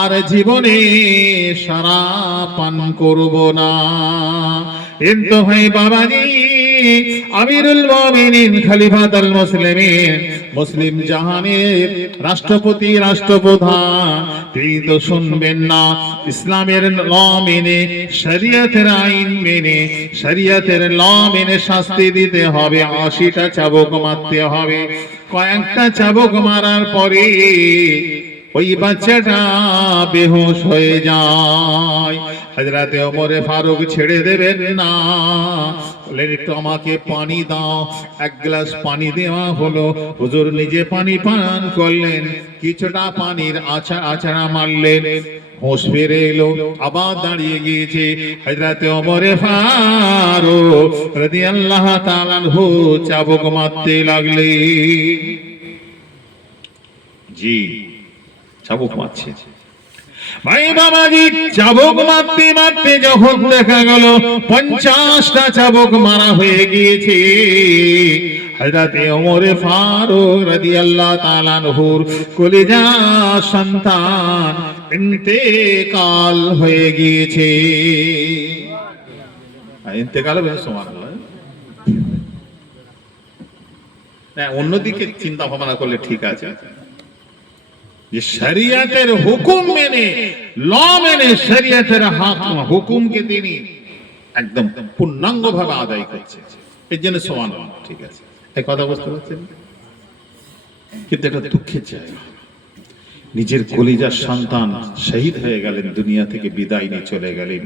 আর জীবনে শরাব পান করব না। কিন্তু ভাই বাবাজি, আমিরুল মুমিনিন খলিফাতুল মুসলিমিন, মুসলিম জাহানের রাষ্ট্রপতি, রাষ্ট্রপ্রধান, তিনি তো শুনবেন না। ইসলামের ল মেনে, শরীয়তের আইন মেনে, শরীয়তের ল মেনে শাস্তি দিতে হবে, 80টা চাবুক মারতে হবে। কয়েকটা চাবুক মারার পরে ওই বাচ্চাটা বেহুশ হয়ে যায়। হযরতে ওমর ফারুক ছেড়ে দেবেন না, বললেন একটু আমাকে পানি দাও। এক গ্লাস পানি দেওয়া হলো, হুজুর নিজে পানি পান করলেন, কিছুটা পানির আছাড়া মারলেন, হোশ ফিরে এলো, আবার দাঁড়িয়ে গিয়েছে। হযরতে ওমর ফারুক রাদিয়াল্লাহু তাআলা আনহু চাবুক মারতে লাগলেন। জি, চাবুক মারছে ভাই বাবাজি। চাবুক মারতে মারতে যখন দেখা গেল 50টা চাবুক মারা হয়ে গিয়েছে, হযরতে ওমর ফারুক রাদিয়াল্লাহু তাআলা আনহুর কলিজা সন্তান ইন্তেকাল হয়ে গিয়েছে। ইন্তেকাল হয়ে সুবহানাল্লাহ। না, অন্যদিকে চিন্তা ভাবনা করলে ঠিক আছে, যে শরীয়তের হুকুম মেনে, ল মেনে শরীয়তের হুকুমকে তিনি একদম পূর্ণাঙ্গ ভাবে আদায় করছে, এর জন্য সুবহানাল্লাহ। ঠিক আছে, এই কথা বুঝতে পারছেন? কিন্তু এটা দুঃখের জায়গা, নিজের কলিজার সন্তান শহীদ হয়ে গেলেন, দুনিয়া থেকে বিদায় নিয়ে চলে গেলেন।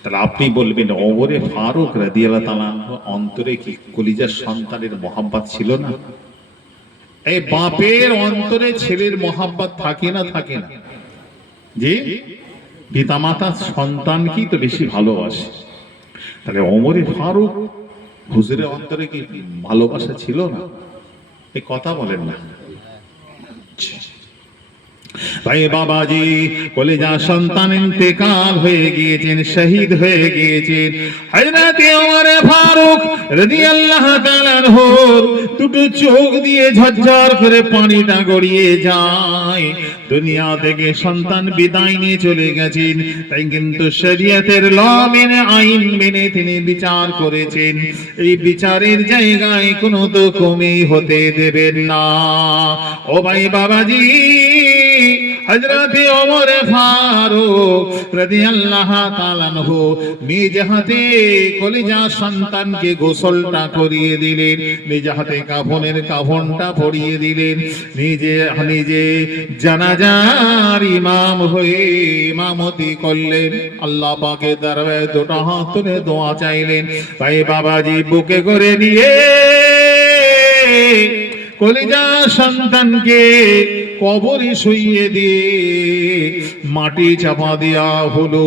তাহলে আপনি বলবেন ওমর ফারুক রাদিয়াল্লাহু তাআলা অন্তরে কি কলিজার সন্তানের মহব্বত ছিল না? এই বাপের অন্তরে ছেলের মহব্বত থাকে না? থাকে না? যে পিতামাতা সন্তানকেই তো বেশি ভালোবাসে, তাহলে ওমর ফারুক হুজুরের অন্তরে কি ভালোবাসা ছিল না? এই কথা বলেন না ভাই বাবাজি। কলিজা সন্তান ইন্তেকাল হয়ে গিয়েছেন, শহীদ হয়ে গিয়েছেন। হযরতে ওমর ফারুক রাদিয়াল্লাহু তাআলা আনহু দুটো চোখ দিয়ে ঝরঝর করে পানিটা গড়িয়ে যায়। দুনিয়া থেকে সন্তান বিদায় নিয়ে চলে গেছেন, তাই কিন্তু শরীয়তের ল মেনে, আইন মেনে তিনি বিচার করেছেন। এই বিচারের জায়গায় কোনো তো কমই হতে দেবেন না। ও ভাই বাবাজি, হযরতে ওমর ফারুক রাদিয়াল্লাহু তাআলা আনহু নিজ হাতে কলিজা সন্তানকে গোসলটা করিয়ে দিলেন, নিজ হাতে কাফনটা পরিয়ে দিলেন, নিজে জানাজার ইমাম হয়ে ইমামতি করলেন। আল্লাহ পাকের দরবারে দুটো হাত তুলে দোয়া চাইলেন। ভাই বাবাজি, বুকে করে নিয়ে কলিজা সন্তানকে কবরে শুইয়ে দিয়ে মাটি চাপা দেয়া হলো।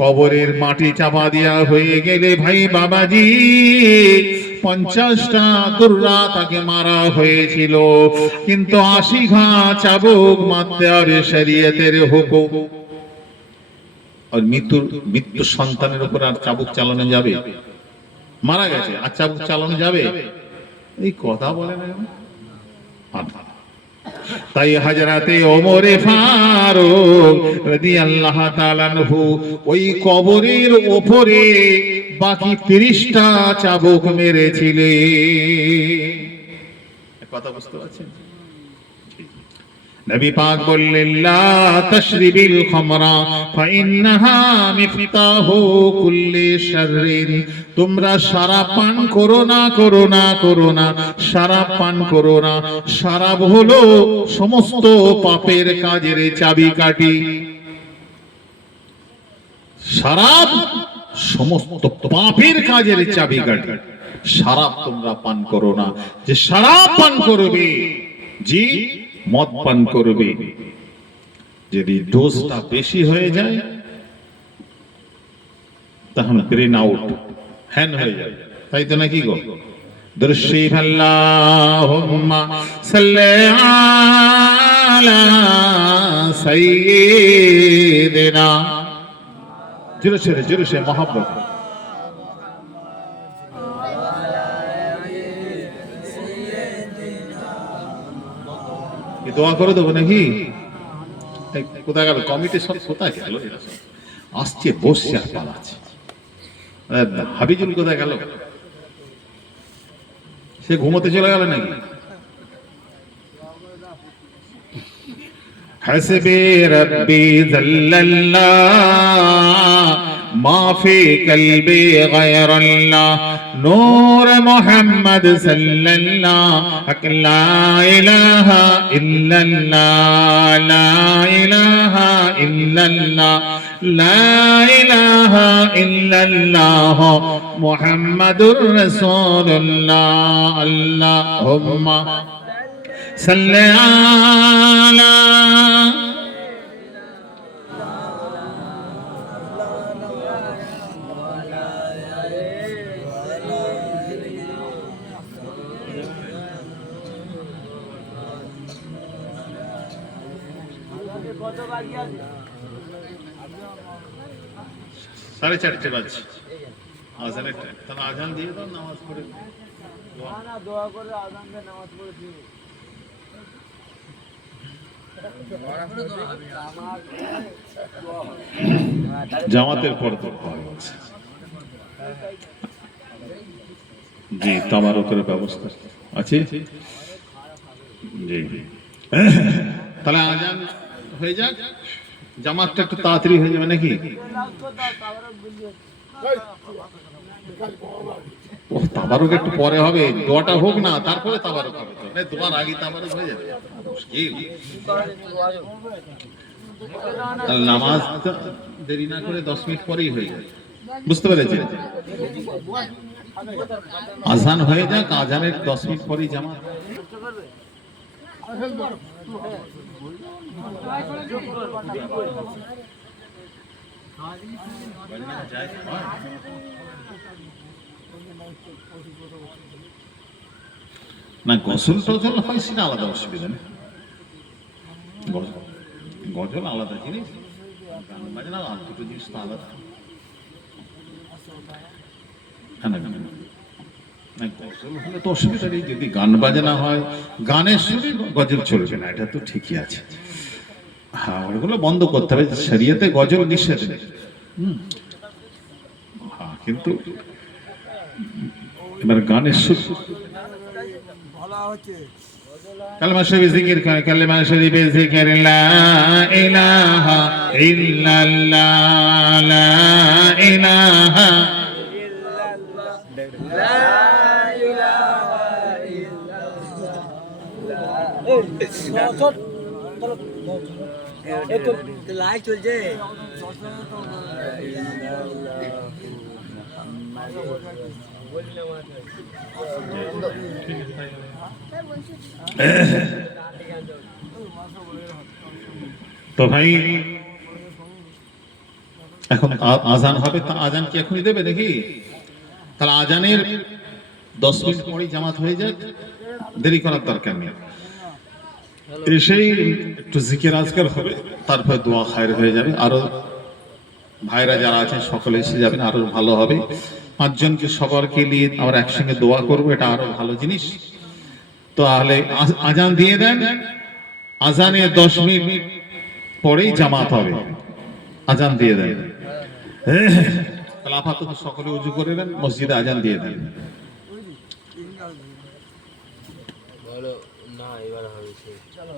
কবরের মাটি চাপা দেয়া হয়ে গেলে ভাই বাবাজি 50টা দুর্রা তাকে মারা হয়েছিল, কিন্তু 80 ঘা চাবুক মারতে হবে, শরীয়তের হুকুম। আর মৃত্যু সন্তানের উপর আর চাবুক চালানো যাবে? মারা গেছে আর চাবুক চালানো যাবে? এই কথা বলে না। তাই হযরতে ওমর ফারুক রাদিয়াল্লাহু তাআলা আনহু ওই কবরের উপরে বাকি 30টা চাবুক মেরেছিলেন। কথা বুঝতে পারছেন? নবী পাক বললেন, লা তাশরিবিল খামরা ফাইন্নাহা মিফতাহু কুল্লি শাররিন। তোমরা শরাব পান করো না, শরাব পান করো না। শরাব হলো সমস্ত পাপের কাজের চাবিকাঠি। শরাব সমস্ত পাপের কাজের চাবিকাঠি। শরাব তোমরা পান করো না। যে শরাব পান করবে, জি মদ পান করবে, যদি ডোজটা বেশি হয়ে যায় তখন ব্রেন আউট, হ্যান হয়ে যায়, তাই তো নাকি গো? দর্শিফ আল্লাহুম্মা সাল্লি আলা সাইয়্যিদিনা, জোরে সে মহব্বত। দোয়া করে দেবো নাকি? কোথায় গেল কমিটি? সব কোথায় গেল? আসছে, বসছে আর পালাচ্ছে। হাবিজুল কোথায় গেল? সে ঘুমোতে চলে গেল নাকি? হাসবি রব্বি জাল্লাল্লাহ মা ফি কলবি গায়রাল্লাহ নূর মুহাম্মদ সাল্লাল্লাহু লা ইলাহা ইল্লাল্লাহ লা ইলাহা ইল্লাল্লাহ লা ইলাহা ইল্লাল্লাহ মুহাম্মাদুর রাসূলুল্লাহ। আল্লাহুম্মা সাল্লি আলা সাড়ে 4টে বাজছে, আজানের টাইম। তাহলে আজান দিয়ে দাও, নামাজ পড়ে দোয়া করে আজান দিয়ে নামাজ পড়ে দিও। জামাতের পর তো জি তাবারকের ব্যবস্থা আছে। জি তাহলে আজান হয়ে যাক, জামাতটা একটু তাড়াতাড়ি হয়ে যাবে নাকি? তাবারক একটু পরে হবে, দোয়াটা হোক না, তারপরে তাবারক হবে। দোয়ার আগে তাবারক হয়ে যাবে, মুশকিল। নামাজ দেরি না করে 10 মিনিট পরেই হয়ে যায়, বুঝতে পেরেছেন? আজান হয়ে যাক, আজানের 10 মিনিট পরেই জামাত। না গজল টজল হয় সেটা আলাদা, অসুবিধা নেই। গজল আলাদা জিনিস, গান বাজনা দুটো জিনিস তো আলাদা। গজল হলে তো অসুবিধা নেই, যদি গান বাজনা হয়, গানের সুরে গজল চলবে না, এটা তো ঠিকই আছে। হ্যাঁ, ওগুলো বন্ধ করতে হবে, শরীয়তে গজল নিষেধ নেই। হ্যাঁ, কিন্তু এবার গানের সুর কালেমা শরীফে জিকির করে, কালেমা শরীফে জিকির লা ইলাহা ইল্লাল্লাহ লা ইলাহা লাইট চলছে। তো ভাই এখন আজান হবে, তা আজান কি এখনই দেবে নাকি? তাহলে আজানের 10 মিনিট পরেই জামাত হয়ে যাক, দেরি করার দরকার নেই। এসেই একটু জিকির আজকার হবে, তারপর দোয়া খায়ের হয়ে যাবে। আরো ভাইরা যারা আছেন সকলে এসে যাবেন, আরো ভালো হবে। 5 জনকে সবারকে নিয়ে আমরা একসঙ্গে দোয়া করবো, এটা আরো ভালো জিনিস। তো তাহলে আজান দিয়ে দেন, আজানের 10 মিনিট পরেই জামাত হবে, আজান দিয়ে দেন। তাহলে আপাতত সকলে উজু করে দেন, মসজিদে আজান দিয়ে দেন। না এবার হবে চলো।